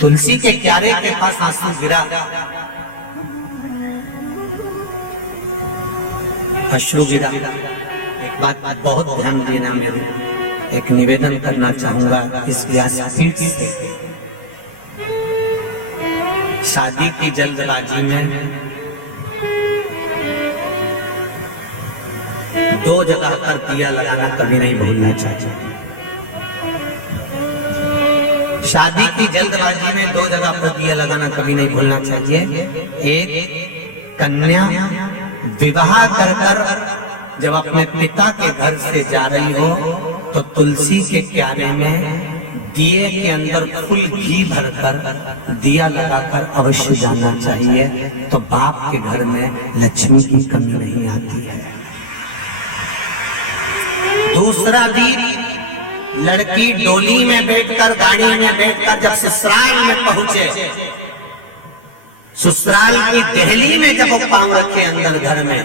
तुलसी के क्यारे के पास आंसू गिरा, अश्रु गिरा। एक बात बहुत ध्यान देना, मेरे एक निवेदन करना चाहूंगा इस व्यासपीठ से। शादी की जल्दबाजी में 2 जगह पर दिया लगाना कभी नहीं भूलना चाहिए। शादी की जल्दबाजी में 2 जगह पर दिया लगाना कभी नहीं भूलना चाहिए। एक, कन्या विवाह कर जब अपने पिता के घर से जा रही हो तो तुलसी के क्यारे में दिए के अंदर फुल घी भरकर दिया लगाकर अवश्य जाना चाहिए, तो बाप के घर में लक्ष्मी की कमी नहीं आती है। दूसरा दिन, लड़की डोली में बैठकर, गाड़ी में बैठकर जब ससुराल में पहुंचे, ससुराल की दहली में जब वो पांव रखे अंदर घर में,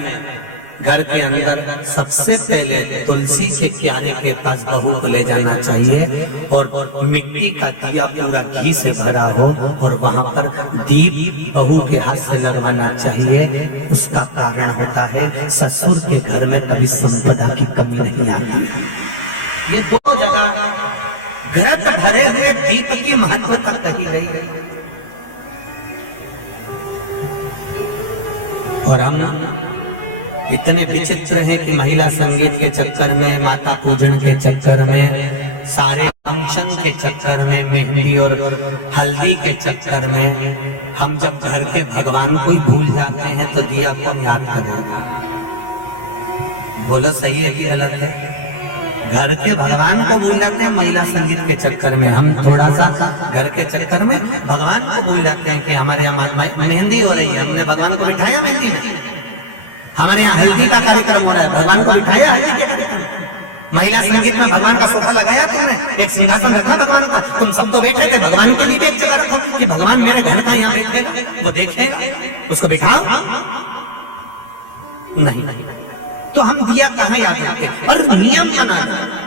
घर के अंदर सबसे पहले तुलसी के क्यारे के पास बहू को ले जाना चाहिए और मिट्टी का दिया पूरा घी से भरा हो और वहां पर दीप बहू के हाथ से लगवाना चाहिए। उसका कारण होता है ससुर के घर में कभी संपदा की कमी नहीं आती। ये दो जगह घृत भरे हुए दीप की महत्वता कही गई है। और हम इतने विचित्र हैं कि महिला संगीत के चक्कर में, माता पूजन के चक्कर में, सारे फंक्शन के चक्कर में, मेहंदी और हल्दी के चक्कर में हम जब घर के भगवान को ही भूल जाते हैं तो दिया कौन याद करेगा? बोलो सही है कि गलत है? घर के भगवान को भूल जाते हैं महिला संगीत के चक्कर में। हम थोड़ा सा घर के चक्कर में भगवान को भूल जाते हैं कि हमारे यहाँ मेहंदी हो रही है, हमने भगवान को बिठाया मेहंदी में। हमारे यहाँ हल्दी का कार्यक्रम हो रहा है, भगवान को बिठाया हल्दी के कार्यक्रम। महिला संगीत में भगवान का सोफा लगाया तुमने, एक सिंहासन रखा भगवान का, तुम सब तो बैठे थे, भगवान के लिए एक जगह रखो कि भगवान मेरे घर का यहाँ बैठेगा, वो देखेगा, उसको बिठाओ। नहीं, तो हम दिया कहाँ याद रखते? और नियम बनाना।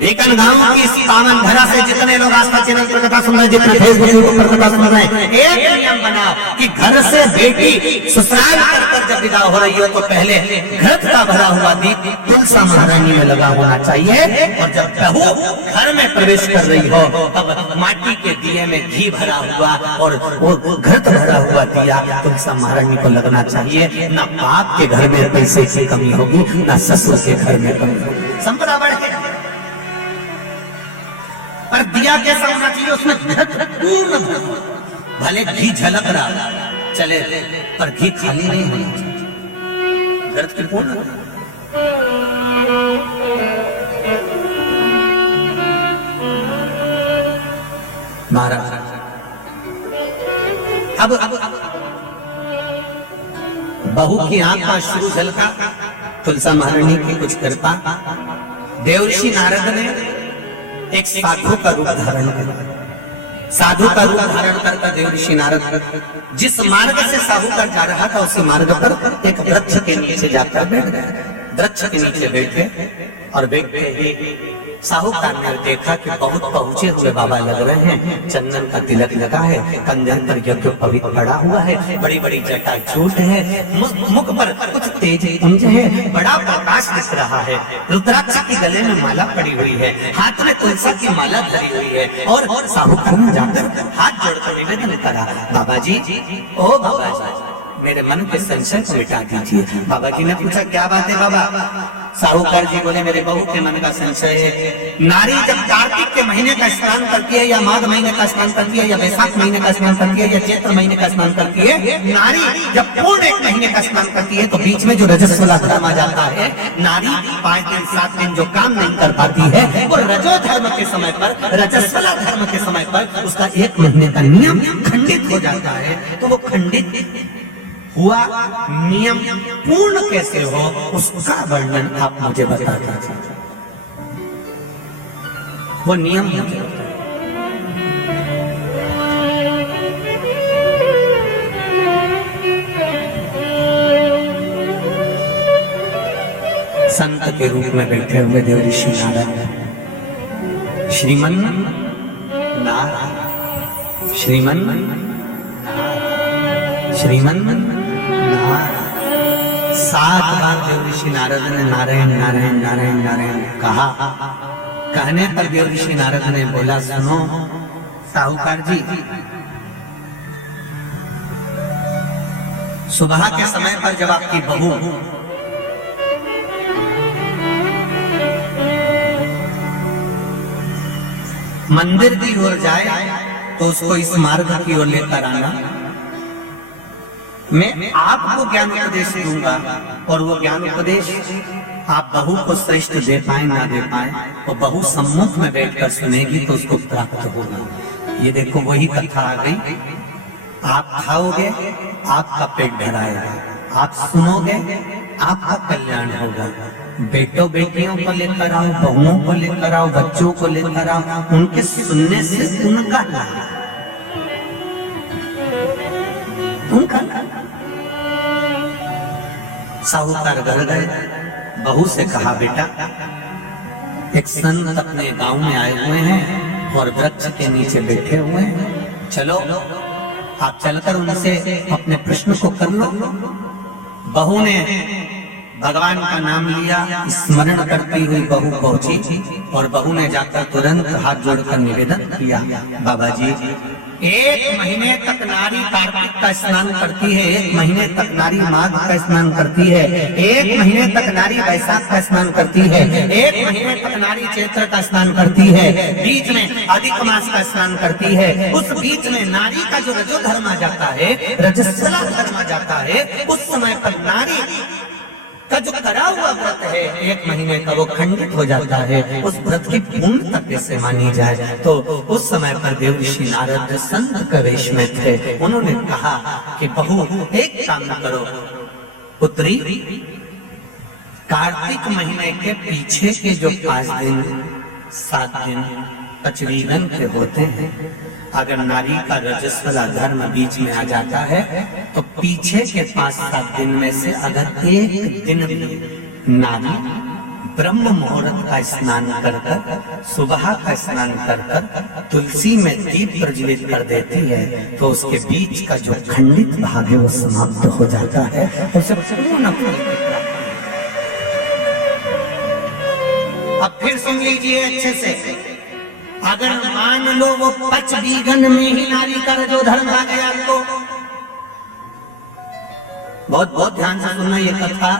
लेकिन गांव की इस पावन धरा से जितने लोग आस्था चैनल पर कथा सुन रहे हैं, जितने फेसबुक यूट्यूब पर कथा सुन रहे हैं, एक नियम बनाओ कि घर से बेटी ससुराल कर जब विदा हो रही हो तो पहले घृत का भरा हुआ दीप तुलसा महारानी में लगा होना चाहिए। और जब बहू घर में प्रवेश कर रही हो तब माटी के दिए में घी भरा हुआ और वो घृत भरा हुआ दिया तुलसा महारानी को लगना चाहिए। न बाप के घर में पैसे की कमी होगी, न ससुर के घर में कमी होगी, संपदा बढ़ेगी। पर दिया कैसा होना चाहिए? उसमें घृत पूर्ण, भले घी झलक रहा चले पर घी खाली नहीं होना चाहिए, घृत की पूर्ण। महाराज अब बहू की आंख का शुरू झलका, तुलसा महारानी की कुछ कृपा, देवर्षि नारद ने एक साधु का रूप धारण किया। साधु का रूप धारण करता देवर्षि नारद जिस मार्ग से साहूकार जा रहा था उसी मार्ग पर एक वृक्ष के नीचे जाकर बैठ गए। वृक्ष के नीचे बैठे और बैठे ही साहूकार ने देखा कि बहुत पहुंचे हुए बाबा लग रहे हैं, चंदन का तिलक लगा है, कंधन पर यज्ञ पवित्र पड़ा हुआ है, बड़ी बड़ी जटा झूठ है, मुख पर कुछ तेज पुंज है, बड़ा प्रकाश दिख रहा है, रुद्राक्ष की गले में माला पड़ी हुई है, हाथ में तुलसी की माला धरी हुई है। और साहूकार ने जाकर हाथ जोड़कर निवेदन करा, बाबा जी, ओ बाबा जी, मेरे मन के संशय को मिटा दीजिए। बाबा जी ने पूछा क्या बात है बाबा? साहूकार जी बोले मेरे बहू के मन का संशय है। नारी जब कार्तिक के महीने का स्नान करती है या माघ महीने का स्नान करती है या वैशाख महीने का स्नान करती है या चैत्र महीने का स्नान करती है, नारी जब पूर्ण एक महीने का स्नान करती है तो बीच में जो रजस वाला धर्म आ जाता है, नारी 5 दिन 7 दिन जो काम नहीं कर पाती है वो रजो धर्म के समय पर, रजस वाला धर्म के समय पर उसका 1 महीने का नियम खंडित हो जाता है। तो वो खंडित हुआ नियम पूर्ण कैसे हो उसका वर्णन आप मुझे बता दीजिए। वो नियम मुझे संत के रूप में बैठे हुए देवर्षि नारद श्रीमन नारायण, श्रीमन श्रीमन 7 बार देवर्षि नारद ने नारायण नारायण नारायण नारायण कहा। कहने पर देवर्षि नारद ने बोला सुनो साहूकार जी, सुबह के समय पर जब आपकी बहू मंदिर की ओर जाए तो उसको इस मार्ग की ओर लेकर आना। मैं आपको ज्ञान उपदेश दूंगा और वो ज्ञान उपदेश आप बहू को श्रेष्ठ दे पाए ना दे पाए, वो बहू सम्मुख में बैठकर सुनेगी तो उसको प्राप्त होगा। ये देखो वही कथा आ गई। आप खाओगे आपका पेट भराएगा, आप सुनोगे आपका कल्याण होगा। बेटों बेटियों को लेकर आओ, बहुओं को लेकर आओ, बच्चों को लेकर आओ, उनके सुनने से उनका लाभ, उनका साहूकार घर गए, बहू से कहा बेटा एक संत अपने गांव में आए हुए हैं और वृक्ष के नीचे बैठे हुए हैं, चलो आप चलकर उनसे अपने प्रश्न को कर लो। बहू ने भगवान का नाम लिया, स्मरण करती हुई बहू पहुंची और बहू ने जाकर तुरंत हाथ जोड़कर निवेदन किया, बाबा जी 1 महीने तक नारी कार्तिक का स्नान करती है, 1 महीने तक नारी माघ का स्नान करती है, 1 महीने तक नारी वैशाख का स्नान करती है, 1 महीने तक नारी चैत्र का स्नान करती है, बीच में अधिक मास का स्नान करती है। उस बीच में नारी का जो रजो धर्म आ जाता है, रजस्वला धर्म आ जाता है, उस समय पर नारी का जो करा हुआ व्रत है 1 महीने का वो खंडित हो जाता है। उस व्रत की पूर्णता कैसे मानी जाए? तो उस समय पर देवर्षि नारद संत के वेश में थे। उन्होंने कहा कि बहू एक काम करो पुत्री, कार्तिक महीने के पीछे के जो 5 दिन 7 दिन पचवीगन के होते हैं, अगर नारी का रजस्वला धर्म बीच में आ जाता है तो पीछे के 5-7 दिन में से अगर एक दिन नारी ब्रह्म मुहूर्त का स्नान कर कर, सुबह का स्नान कर कर तुलसी में दीप प्रज्वलित कर देती है तो उसके बीच का जो खंडित भाग है वो समाप्त हो जाता है। उसे पूर्ण फल की प्राप्ति। अब फिर सुन लीजिए अच्छे से, अगर मान लो वो 5 बीघन में ही नारी का जो धर्म आ गया तो बहुत बहुत ध्यान से सुनना, ये कथा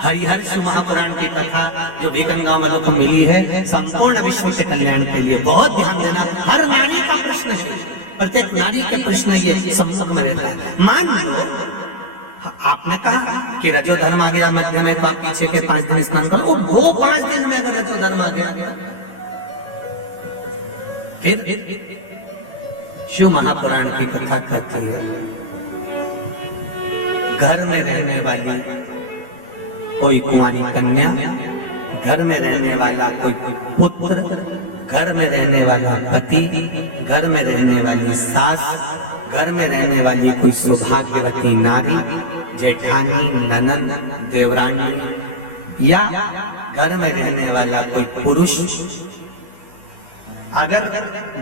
हरिहर महापुराण की कथा जो बीघन गांव वालों को मिली है संपूर्ण विश्व के कल्याण के लिए। बहुत ध्यान देना, हर नारी का प्रश्न है, प्रत्येक नारी के प्रश्न ये सम्मुख में रहता है। मान लो आपने कहा कि रजो धर्म आ गया मध्य में तो आप पीछे के 5 दिन स्नान करो, वो 5 दिन में अगर रजो धर्म आ गया फिर शिव महापुराण की कथा कहती है, घर में रहने वाली कोई कुंवारी कन्या, घर में रहने वाला कोई पुत्र, घर में रहने वाला पति, घर में रहने वाली सास, घर में रहने वाली कोई सौभाग्यवती नारी, जेठानी, ननद, देवरानी या घर में रहने वाला कोई पुरुष अगर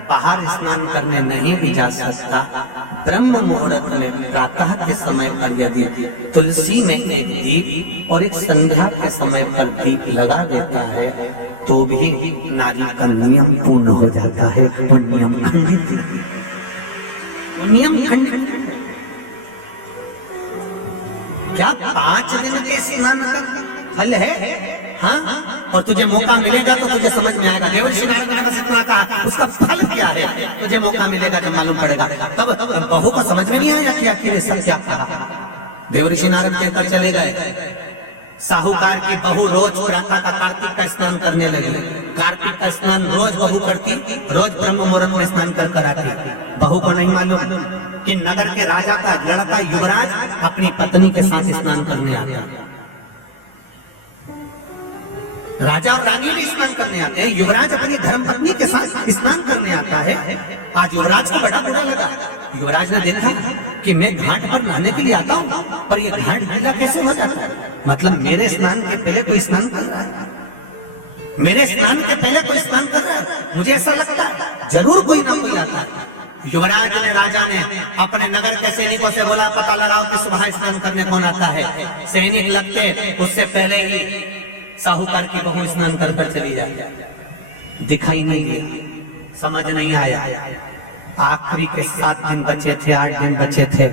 बाहर स्नान करने नहीं भी जा सकता, ब्रह्म मुहूर्त में प्रातः के समय पर यदि तुलसी में एक दीप और एक संध्या के समय पर दीप लगा देता है तो भी नारी का नियम पूर्ण हो जाता है। वो नियम खंडित, नियम खंडित क्या 5 दिन के स्नान का फल है? हाँ, और तुझे मौका मिलेगा तो तुझे समझ में आएगा। देवर्षि नारद ने बस इतना कहा, उसका फल क्या है तुझे मौका मिलेगा जब मालूम पड़ेगा। तब बहू को समझ में नहीं आया कि आखिर सब क्या कहा। देवर्षि नारद कहकर चले गए। साहूकार की बहू रोज प्रातः का कार्तिक का स्नान करने लगी। कार्तिक का स्नान रोज बहू करती, रोज ब्रह्म मुहूर्त में स्नान कर आती। बहू को नहीं मालूम कि नगर के राजा का लड़का युवराज अपनी पत्नी के साथ स्नान करने आता। राजा और रानी भी स्नान करने आते हैं, युवराज अपनी धर्मपत्नी के साथ स्नान करने आता है। आज युवराज को बड़ा बुरा लगा। युवराज ने देखा कि मैं घाट पर नहाने के लिए आता हूँ पर ये घाट गीला कैसे हो जाता है? मतलब मेरे स्नान के पहले कोई स्नान कर रहा है, मेरे स्नान के पहले कोई स्नान कर रहा है, मुझे ऐसा लगता है जरूर कोई ना कोई आता है। युवराज ने, राजा ने अपने नगर के सैनिकों से बोला, पता लगाओ कि सुबह स्नान करने कौन आता है। सैनिक लगते, उससे पहले ही साहूकार की बहू स्नान कर कर चली जाती। दिखाई नहीं दिया, समझ नहीं आया। आखिरी के 7 दिन बचे थे, 8 दिन बचे थे।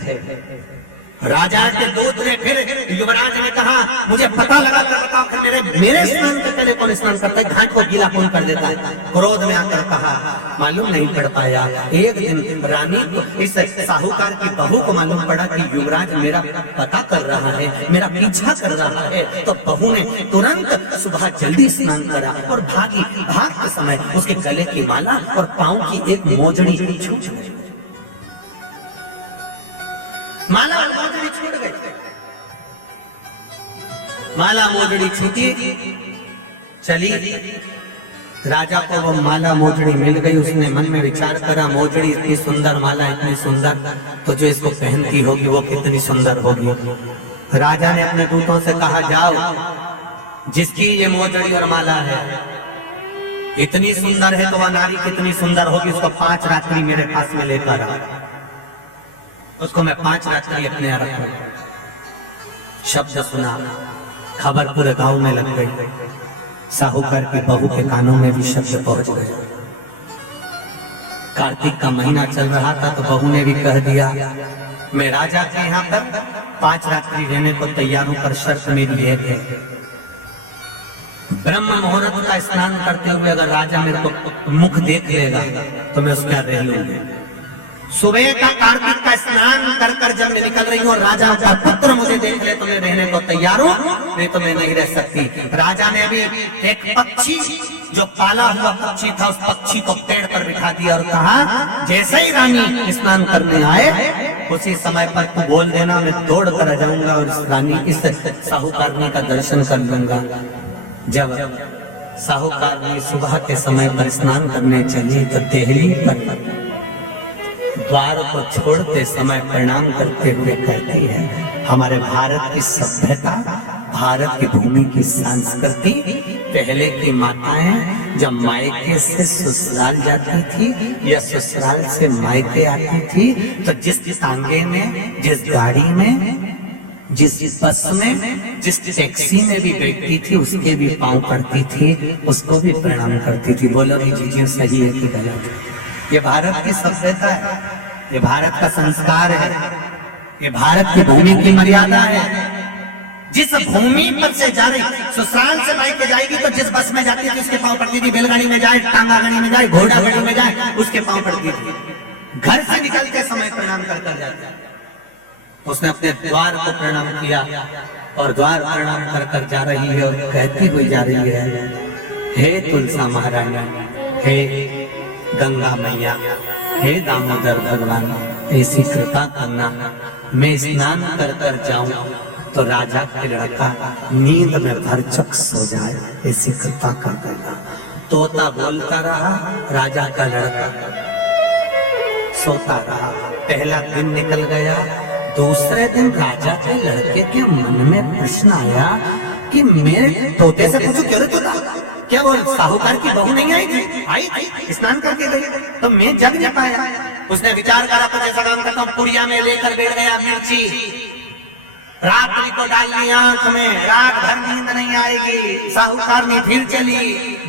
राजा के दूत ने फिर युवराज ने कहा, मुझे पता लगा कर बताओ कि मेरे स्नान के पहले कौन स्नान करता है, घाट को गीला कौन कर देता है। क्रोध में आकर कहा, मालूम नहीं पड़ पाया। एक दिन रानी को, इस साहूकार की बहू को मालूम पड़ा कि युवराज मेरा पता कर रहा है, मेरा पीछा कर रहा है। तो बहू ने तुरंत सुबह जल्दी स्नान करा और भागी। भागते समय उसके गले की माला और पांव की एक मोजड़ी छूट गई। माला और मोजड़ी छूट गई। माला मोजड़ी छूटी, चली। राजा को वो माला मोजड़ी मिल गई। उसने मन में विचार करा, मोजड़ी इतनी सुंदर, माला इतनी सुंदर, तो जो इसको पहनती होगी वो कितनी सुंदर होगी। राजा ने अपने दूतों से कहा, जाओ, जिसकी ये मोजड़ी और माला है इतनी सुंदर है तो वह नारी कितनी सुंदर होगी, उसको 5 रात्रि मेरे पास में लेकर आ, उसको मैं 5 रात्रि अपने यहाँ रखूंगा। शब्द सुना, खबर पूरे गांव में लग गई। साहूकार की बहू के कानों में भी शब्द पहुंच गए। कार्तिक का महीना चल रहा था तो बहू ने भी कह दिया, मैं राजा के यहाँ पर 5 रात्रि रहने को तैयार हूं, पर शर्त मेरी एक है, ब्रह्म मुहूर्त का स्नान करते हुए अगर राजा मेरे को मुख देख लेगा तो मैं उसमें रह लूंगी। सुबह का कार्तिक का स्नान कर कर जब मैं निकल रही हूँ और राजा का पुत्र मुझे देख ले तो मैं रहने को तैयार हूँ, नहीं तो मैं नहीं रह सकती। राजा ने अभी एक पक्षी जो पाला हुआ पक्षी था उस पक्षी को पेड़ पर बिठा दिया और कहा, जैसे ही रानी स्नान करने आए उसी समय पर तू बोल देना, मैं दौड़ कर आ जाऊंगा और इस रानी इस साहूकारनी का दर्शन कर लूंगा। जब साहूकारनी सुबह के समय पर स्नान करने चली तो देहली पर द्वार को छोड़ते समय प्रणाम करते हुए कहती है, हमारे भारत की सभ्यता, भारत की भूमि की संस्कृति, पहले की माताएं जब मायके से ससुराल जाती थी या ससुराल से मायके आती थी तो जिस तांगे में, जिस गाड़ी में, जिस बस में, जिस टैक्सी में भी बैठती थी उसके भी पांव पड़ती थी, उसको भी प्रणाम करती थी। बोलो भी जी सही है कि गलत? ये भारत की सभ्यता है, ये भारत का संस्कार है, ये भारत की भूमि की मर्यादा है। जिस भूमि पर से जा रही, ससुराल से मायके जाएगी तो जिस बस में जाती थी उसके पांव पड़ती थी, बैलगाड़ी में जाए, टांगा गाड़ी में जाए, घोड़ा गाड़ी में जाए, उसके पांव पड़ती थी। घर से निकलते समय प्रणाम कर कर जाती। उसने अपने द्वार को प्रणाम किया और द्वार प्रणाम कर कर जा रही है और कहती हुई जा रही है, हे तुलसा महारानी, हे गंगा मैया, हे दामोदर भगवान, ऐसी कृपा करना मैं स्नान कर कर जाऊं तो राजा के लड़का नींद में भरचक सो जाए, ऐसी कृपा कर देना। तोता बोलता रहा, राजा का लड़का सोता रहा। पहला दिन निकल गया। दूसरे दिन राजा के लड़के के मन में प्रश्न आया कि मेरे तोते से पूछो, क्यों रे तोता, क्या वो साहूकार की बहू नहीं आई थी? आई थी, स्नान करके गई, तो मैं जग नहीं पाया। उसने विचार करा, कुछ ऐसा काम करता हूँ, पुड़िया में लेकर बैठ गया मिर्ची, रात्रि को डाल ली आंख में, रात भर नींद नहीं आएगी। साहूकार ने फिर चली,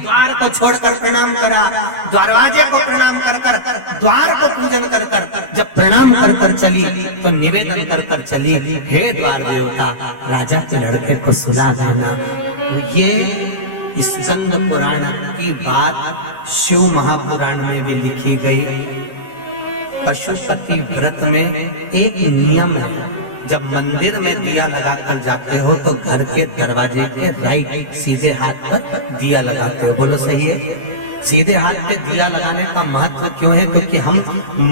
द्वार को छोड़कर प्रणाम करा, दरवाजे को प्रणाम कर कर, द्वार को पूजन कर कर, जब प्रणाम कर कर चली तो निवेदन कर कर चली, हे द्वार देवता, राजा के लड़के को सुना देना। ये स्कंद पुराण की बात शिव महापुराण में भी लिखी गई। पशुपति व्रत में एक नियम है, जब मंदिर में दिया लगा कर जाते हो तो घर के दरवाजे के राइट सीधे हाथ पर दिया लगाते हो। बोलो सही है? सीधे हाथ पे दिया लगाने का महत्व क्यों है? क्योंकि हम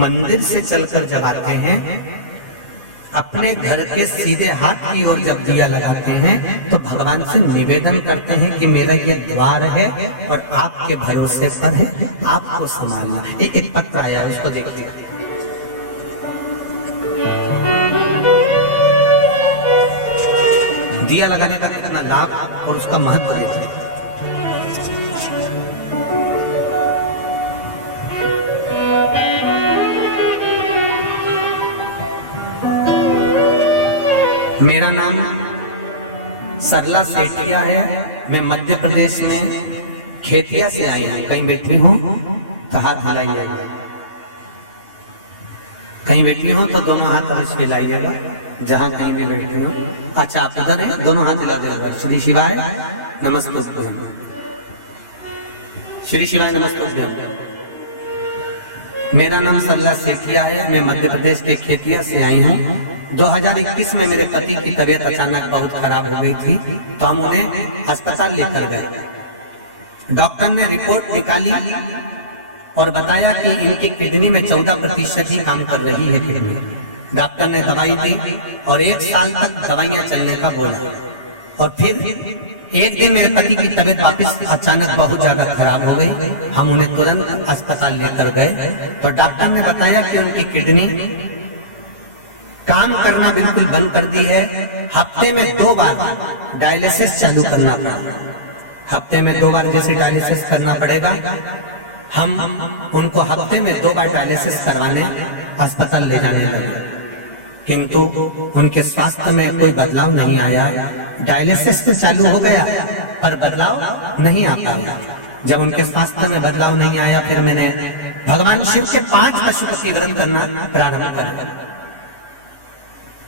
मंदिर से चलकर जब आते हैं, अपने घर के सीधे हाथ की ओर जब दिया लगाते हैं तो भगवान से निवेदन करते हैं कि मेरा ये द्वार है और आपके भरोसे पर है, आपको संभालना। एक पत्र आया है, उसको देखिए। दिया लगाने का कितना लाभ और उसका महत्व देखिए। मेरा नाम सरला सेठिया है, मैं मध्य प्रदेश में खेतिया से आई हूँ। कहीं बैठी हूँ तो हाथ हिलाइएगा, कहीं बैठी हूँ तो दोनों हाथ अवश्य हिलाइएगा, जहाँ कहीं भी बैठी हूँ। अच्छा, आप उधर हैं, दोनों हाथ हिला दीजिए। श्री शिवाय नमस्ते, श्री शिवाय नमस्ते। मेरा नाम सरला सेठिया है, मैं मध्य प्रदेश के खेतिया से आई हूँ। 2021 में मेरे पति की तबीयत अचानक बहुत खराब हो गई थी, तो हम उन्हें अस्पताल लेकर गए। डॉक्टर ने रिपोर्ट निकाली और बताया कि इनकी किडनी में 14% ही काम कर रही है किडनी। डॉक्टर ने दवाई दी और 1 साल तक दवाइयां चलने का बोला। और फिर एक दिन मेरे पति की तबीयत वापस अचानक बहुत ज्यादा खराब हो गई। हम उन्हें तुरंत अस्पताल लेकर गए तो डॉक्टर ने बताया कि उनकी किडनी काम करना बिल्कुल बंद कर दी है। हफ्ते में 2 बार डायलिसिस चालू करना पड़ा। हफ्ते में 2 बार जैसे डायलिसिस करना पड़ेगा, हम उनको हफ्ते में 2 बार डायलिसिस करवाने अस्पताल ले जाने लगे, किंतु उनके स्वास्थ्य में कोई बदलाव नहीं आया। डायलिसिस तो चालू हो गया पर बदलाव नहीं आ पाया। जब उनके स्वास्थ्य में बदलाव नहीं आया, फिर मैंने भगवान शिव के 5 पशुपति व्रत करना प्रारंभ कर।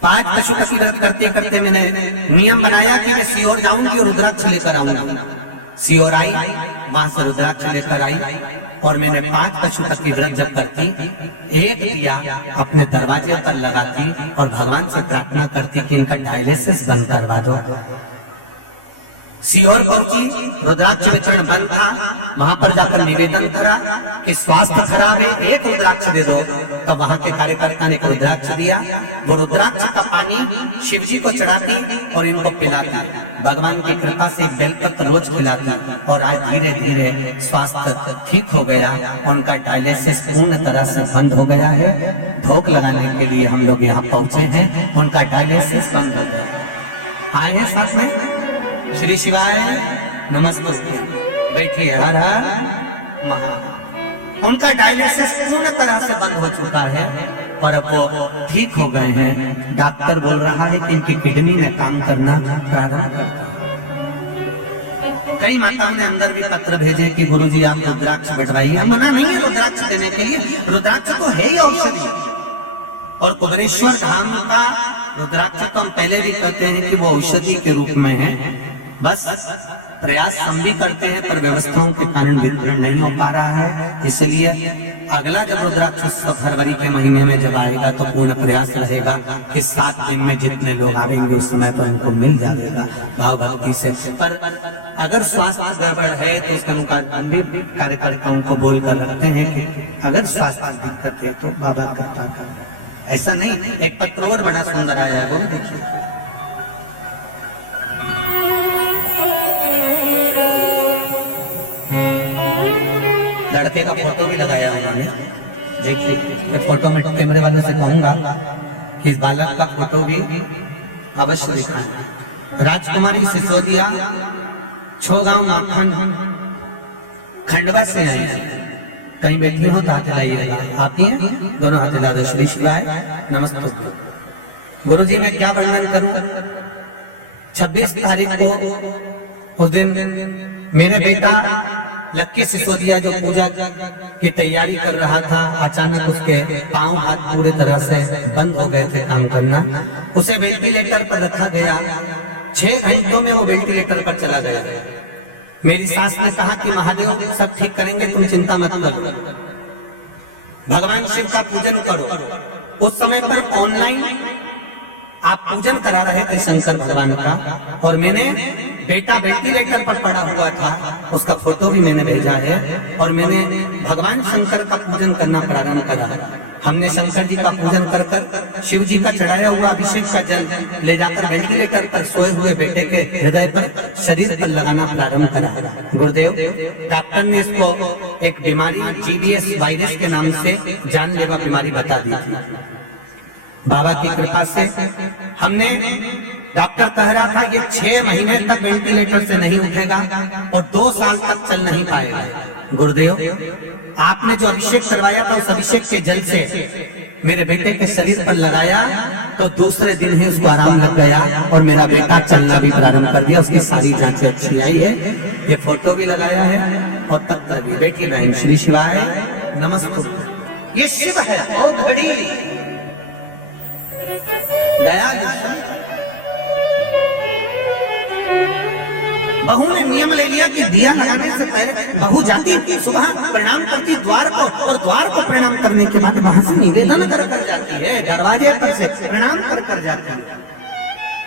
5 पशुपति व्रत करते करते मैंने नियम बनाया कि मैं सीहोर जाऊंगी और रुद्राक्ष लेकर आऊंगा। सीहोर आई, वहां से रुद्राक्ष लेकर आई और मैंने 5 पशुपति व्रत जब करती, एक दिया अपने दरवाजे पर लगाती और भगवान से प्रार्थना करती कि इनका डायलिसिस बंद करवा दो। सीहोर पहुंची, रुद्राक्ष वितरण बंद था, वहां पर जाकर निवेदन करा कि स्वास्थ्य खराब है, एक रुद्राक्ष दे दो। तो वहां के कार्यकर्ता ने एक रुद्राक्ष दिया। वो रुद्राक्ष का पानी शिव जी को चढ़ाती और इनको पिलाती। भगवान की कृपा से एक बेलपत्र रोज खिलाती और आज धीरे धीरे स्वास्थ्य ठीक हो गया। उनका डायलिसिस पूर्ण तरह से बंद हो गया है। भोग लगाने के लिए हम लोग यहाँ पहुंचे हैं, उनका डायलिसिस बंद हो गया। आए हैं साथ में, श्री शिवाय नमस्ते, बैठिए। हर हर महा। उनका डायलिसिस पूर्ण तरह से बंद हो चुका है और अब वो ठीक हो गए हैं। डॉक्टर बोल रहा है कि इनकी किडनी में काम करना प्रारंभ करता है। कई माताओं ने अंदर भी पत्र भेजे कि गुरुजी आप रुद्राक्ष बैठवाइए। मना नहीं है रुद्राक्ष देने के लिए, रुद्राक्ष तो है ही औषधि। और कुबेरेश्वर धाम का रुद्राक्ष तो हम पहले भी कहते हैं कि वो औषधि के रूप में है। बस प्रयास हम भी करते हैं पर व्यवस्थाओं के कारण वितरण नहीं हो पा रहा है। इसलिए अगला जब रुद्राक्ष फरवरी के महीने में जब आएगा तो पूर्ण प्रयास रहेगा कि 7 दिन में जितने लोग आएंगे उस समय तो इनको मिल जाएगा भाव भक्ति से। पर अगर स्वास्थ्य गड़बड़ है तो उसके अनुसार हम भी कार्यकर्ताओं को बोल कर रखते हैं कि अगर स्वास्थ्य दिक्कत है तो बाबा कृपा कर। ऐसा नहीं, एक पत्र और बड़ा सुंदर आया है, वो देखिए। लड़के का फोटो भी लगाया उन्होंने, देखिए। फोटो में कैमरे वाले से कहूंगा कि इस बालक का फोटो भी अवश्य दिखाएं। राजकुमारी सिसोदिया, छोगांव माखन, खंडवा से आई है। कहीं बैठी हो तो हाथ हिलाइएगा। आती हैं, दोनों हाथ हिला दो। श्री शिवाय नमस्ते। गुरु जी मैं क्या वर्णन करूं। 26 तारीख को उस दिन मेरे बेटा लक्की सिसोदिया जो पूजा की तैयारी कर रहा था, अचानक उसके पांव हाथ पूरे तरह से बंद हो गए थे काम करना। उसे वेंटिलेटर पर रखा गया। 6 घंटों में वो वेंटिलेटर पर चला गया। मेरी सास ने कहा कि महादेव सब ठीक करेंगे, तुम चिंता मत करो, भगवान शिव का पूजन करो। उस समय पर ऑनलाइन आप पूजन करा रहे थे शंकर भगवान का, और मैंने बेटा वेंटिलेटर पर पड़ा हुआ था, उसका फोटो भी मैंने भेजा है। और मैंने भगवान शंकर का पूजन करना प्रारंभ करा। हमने शंकर जी का पूजन कर कर शिव जी का चढ़ाया हुआ अभिषेक का जल ले जाकर वेंटिलेटर पर सोए हुए बेटे के हृदय पर, शरीर पर लगाना प्रारंभ करा। गुरुदेव डॉक्टर ने इसको एक बीमारी GBS वायरस के नाम से जानलेवा बीमारी बता दी थी। बाबा की कृपा से हमने, डॉक्टर कह रहा था ये 6 महीने तक वेंटिलेटर से नहीं उठेगा और 2 साल तक चल नहीं पाएगा। गुरुदेव आपने जो अभिषेक करवाया था, उस अभिषेक के जल से मेरे बेटे के शरीर पर लगाया तो दूसरे दिन ही उसको आराम लग गया और मेरा बेटा चलना भी प्रारंभ कर दिया। उसकी सारी जांचें अच्छी आई है। ये फोटो भी लगाया है और पत्र भी। बेटी बहन श्री शिवाय नमस्ते। ये शिव है बहुत बड़ी दया। बहू ने नियम ले लिया कि दिया लगाने से पहले बहू जाती सुबह प्रणाम करती द्वार को, और द्वार को प्रणाम करने के बाद वहां से निवेदन कर कर जाती है, दरवाजे पर से प्रणाम कर कर जाती है।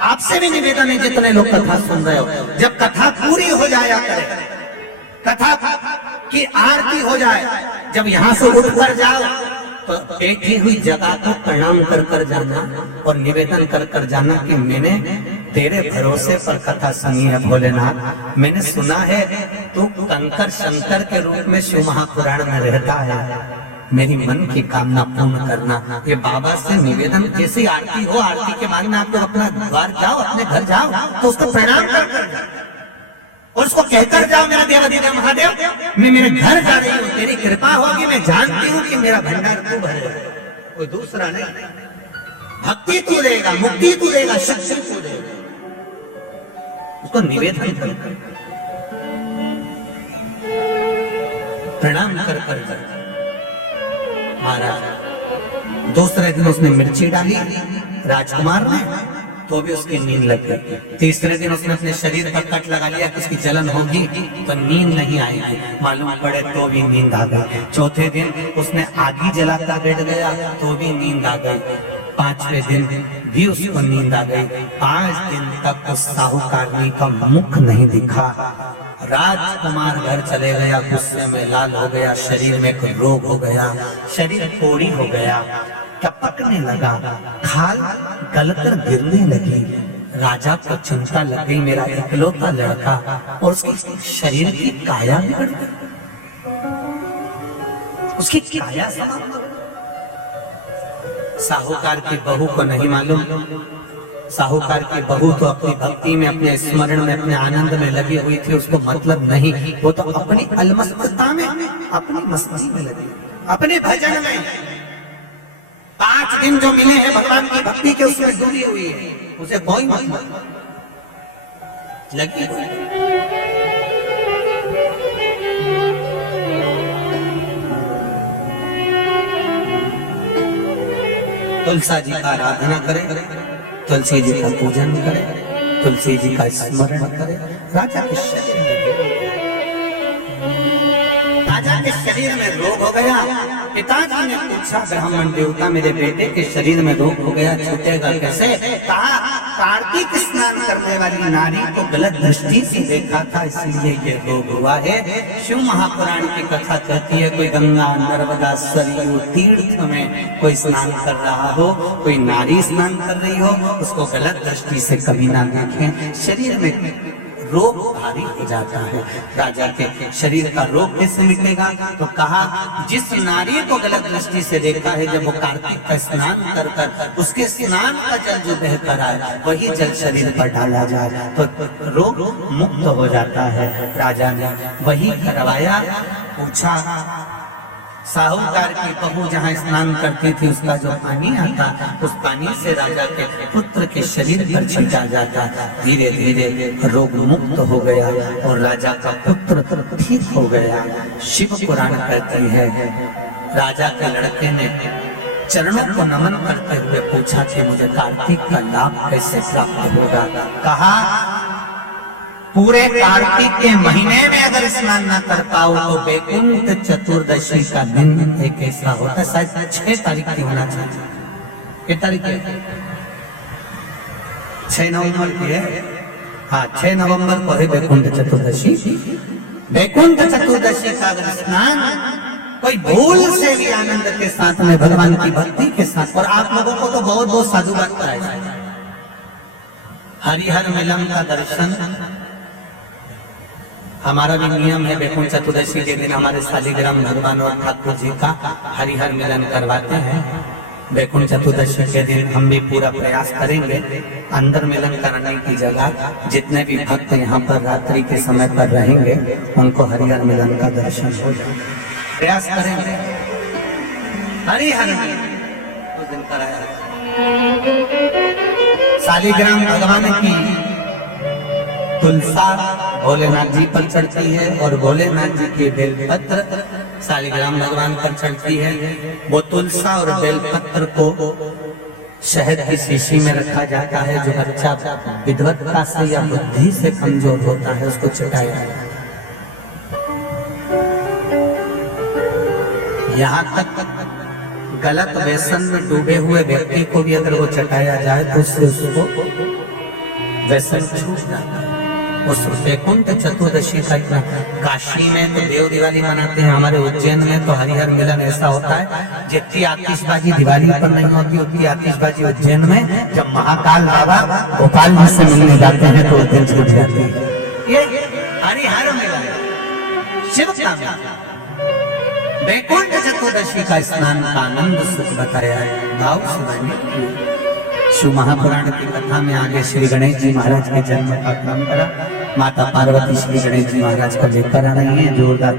आपसे भी निवेदन है जितने लोग कथा सुन रहे हो, जब कथा पूरी हो जाया करे, कथा की आरती हो जाए, जब यहाँ से उठ कर जाओ तो बैठी हुई जगह को प्रणाम कर कर जाना और निवेदन कर कर जाना कि मैंने तेरे भरोसे पर कथा सुनी है भोलेनाथ। मैंने सुना है तू कंकर शंकर के रूप में शिव महापुराण में रहता है। मेरी मन की कामना पूर्ण करना। ये बाबा से निवेदन, जैसे आरती हो, आरती के बाद में आप लोग अपना द्वार जाओ, अपने घर जाओ तो उसको प्रणाम कर और उसको कहकर जाओ, मेरा देवाधिदेव महादेव, मैं मेरे घर जा रही हूँ, तेरी कृपा होगी, मैं जानती हूँ कि मेरा भंडार तू भरेगा, कोई दूसरा नहीं। भक्ति तू देगा, मुक्ति तू देगा, शक्ति तू देगा। उसको निवेदन कर, प्रणाम कर महाराज। दूसरे दिन उसने मिर्ची डाली राजकुमार ने, तो भी उसकी नींद लग गई। तीसरे दिन उसने अपने शरीर पर कट लगा लिया कि उसकी जलन होगी तो नींद नहीं आएगी, मालूम पड़े तो भी नींद आ गई। चौथे दिन उसने आगी जलाकर बैठ गया तो भी नींद आ गई। पांचवें दिन भी उसको नींद आ गई। 5 दिन तक उस साहूकारनी का मुख नहीं दिखा। राजकुमार घर चले गया, गुस्से में लाल हो गया, शरीर में कोई रोग हो गया, शरीर कोड़ी हो गया, टपकने लगा, खाल गलकर गिरने लगी। राजा को चिंता लग गई, मेरा इकलौता लड़का और उसके शरीर की काया बिगड़ गई, उसकी काया समाप्त। साहूकार की बहू को नहीं मालूम, साहूकार की बहू तो अपनी भक्ति में, अपने स्मरण में, अपने आनंद में लगी हुई थी, उसको मतलब नहीं, वो तो अपनी अलमस्तता में, अपनी मस्ती में लगी, अपने भजन में। 5 दिन जो मिले हैं भगवान की भक्ति के, उसमें डूबी हुई है, उसे कोई मतलब लगी हुई। तुलसा जी का आराधना करें, तुलसी जी का पूजन करें, तुलसी जी का स्मरण करें। राजा के शरीर में रोग हो गया। पिताजी ने पूछा, ब्राह्मण देवता, मेरे बेटे के शरीर में रोग हो गया, छूटेगा कैसे? कहा, कार्तिक स्नान करने वाली नारी को गलत दृष्टि से देखा था, इसलिए ये रोग हुआ है। शिव महापुराण की कथा कहती है, कोई गंगा, नर्मदा, सरयू तीर्थ में कोई स्नान कर रहा हो, कोई नारी स्नान कर रही हो, उसको गलत दृष्टि से कभी ना देखें, शरीर में रोग भारी हो जाता है। राजा के शरीर का रोग कैसे मिटेगा? तो कहा, जिस नारी को गलत दृष्टि से देखा है, जब वो कार्तिक का स्नान कर कर उसके स्नान का जल जो बह कर आए, वही जल शरीर पर डाला जाए तो रोग मुक्त हो जाता है। राजा ने वही करवाया। पूछा, साहूकार की बहू जहाँ स्नान करती थी, उसका जो पानी आता, उस पानी से राजा के पुत्र के शरीर पर छिटा जाता। धीरे धीरे रोग मुक्त हो गया और राजा का पुत्र ठीक हो गया। शिव पुराण कहती है, राजा के लड़के ने चरणों को नमन करते हुए पूछा कि मुझे कार्तिक का लाभ कैसे प्राप्त होगा? कहा, पूरे कार्तिक के महीने में अगर स्नान न कर पाओ तो वैकुंठ चतुर्दशी का दिन एक ऐसा होता है, शायद 6 तारीख की होना चाहिए। कितनी तारीख है? 6 नवंबर की है। हाँ, 6 नवंबर को है वैकुंठ चतुर्दशी। वैकुंठ चतुर्दशी का अगर स्नान कोई भूल से भी आनंद के साथ में, भगवान की भक्ति के साथ, और आप लोगों को तो बहुत बहुत साधुवाद कराया, हरिहर मिलन का दर्शन हमारा भी नियम है। वैकुंठ चतुर्दशी के दिन हमारे शालिग्राम भगवान और ठाकुर जी का हरिहर मिलन करवाते हैं। वैकुंठ चतुर्दशी के दिन हम भी पूरा प्रयास करेंगे, अंदर मिलन कराने की जगह जितने भी भक्त यहाँ पर रात्रि के समय पर रहेंगे, उनको हरिहर मिलन का दर्शन हो जाए, प्रयास करेंगे। हरिहर मिलन उस दिन कराया। शालिग्राम भगवान की तुलसा भोलेनाथ जी पर चढ़ती है और भोलेनाथ जी के बेलपत्र शालिग्राम भगवान पर चढ़ती है। वो तुलसा और बेलपत्र को शहद की शीशी में रखा जाता है। जो बच्चा विद्वत्ता से या बुद्धि से कमजोर होता है, उसको चटाया जाता है। यहाँ तक गलत व्यसन में डूबे हुए व्यक्ति को भी अगर वो चटाया जाए तो उससे उसको व्यसन छूट जाता है। उस वैकुंठ चतुर्दशी का काशी में तो देव दिवाली मनाते हैं, हमारे उज्जैन में तो हरिहर मिलन ऐसा होता है। जितनी आतिशबाजी दिवाली पर नहीं होती, उतनी आतिशबाजी उज्जैन में जब महाकाल बाबा गोपाल जी से मिलने जाते हैं तो उज्जैन छूट जाती है। ये हरिहर मिलन शिव का वैकुंठ चतुर्दशी का स्नान का आनंद सुख बताया है, भाव सुनाने के लिए। शिव महापुराण की कथा में आगे श्री गणेश जी महाराज के जन्म का क्रम करा। माता पार्वती श्री गणेश जी महाराज को लेकर आ रही है, जोरदार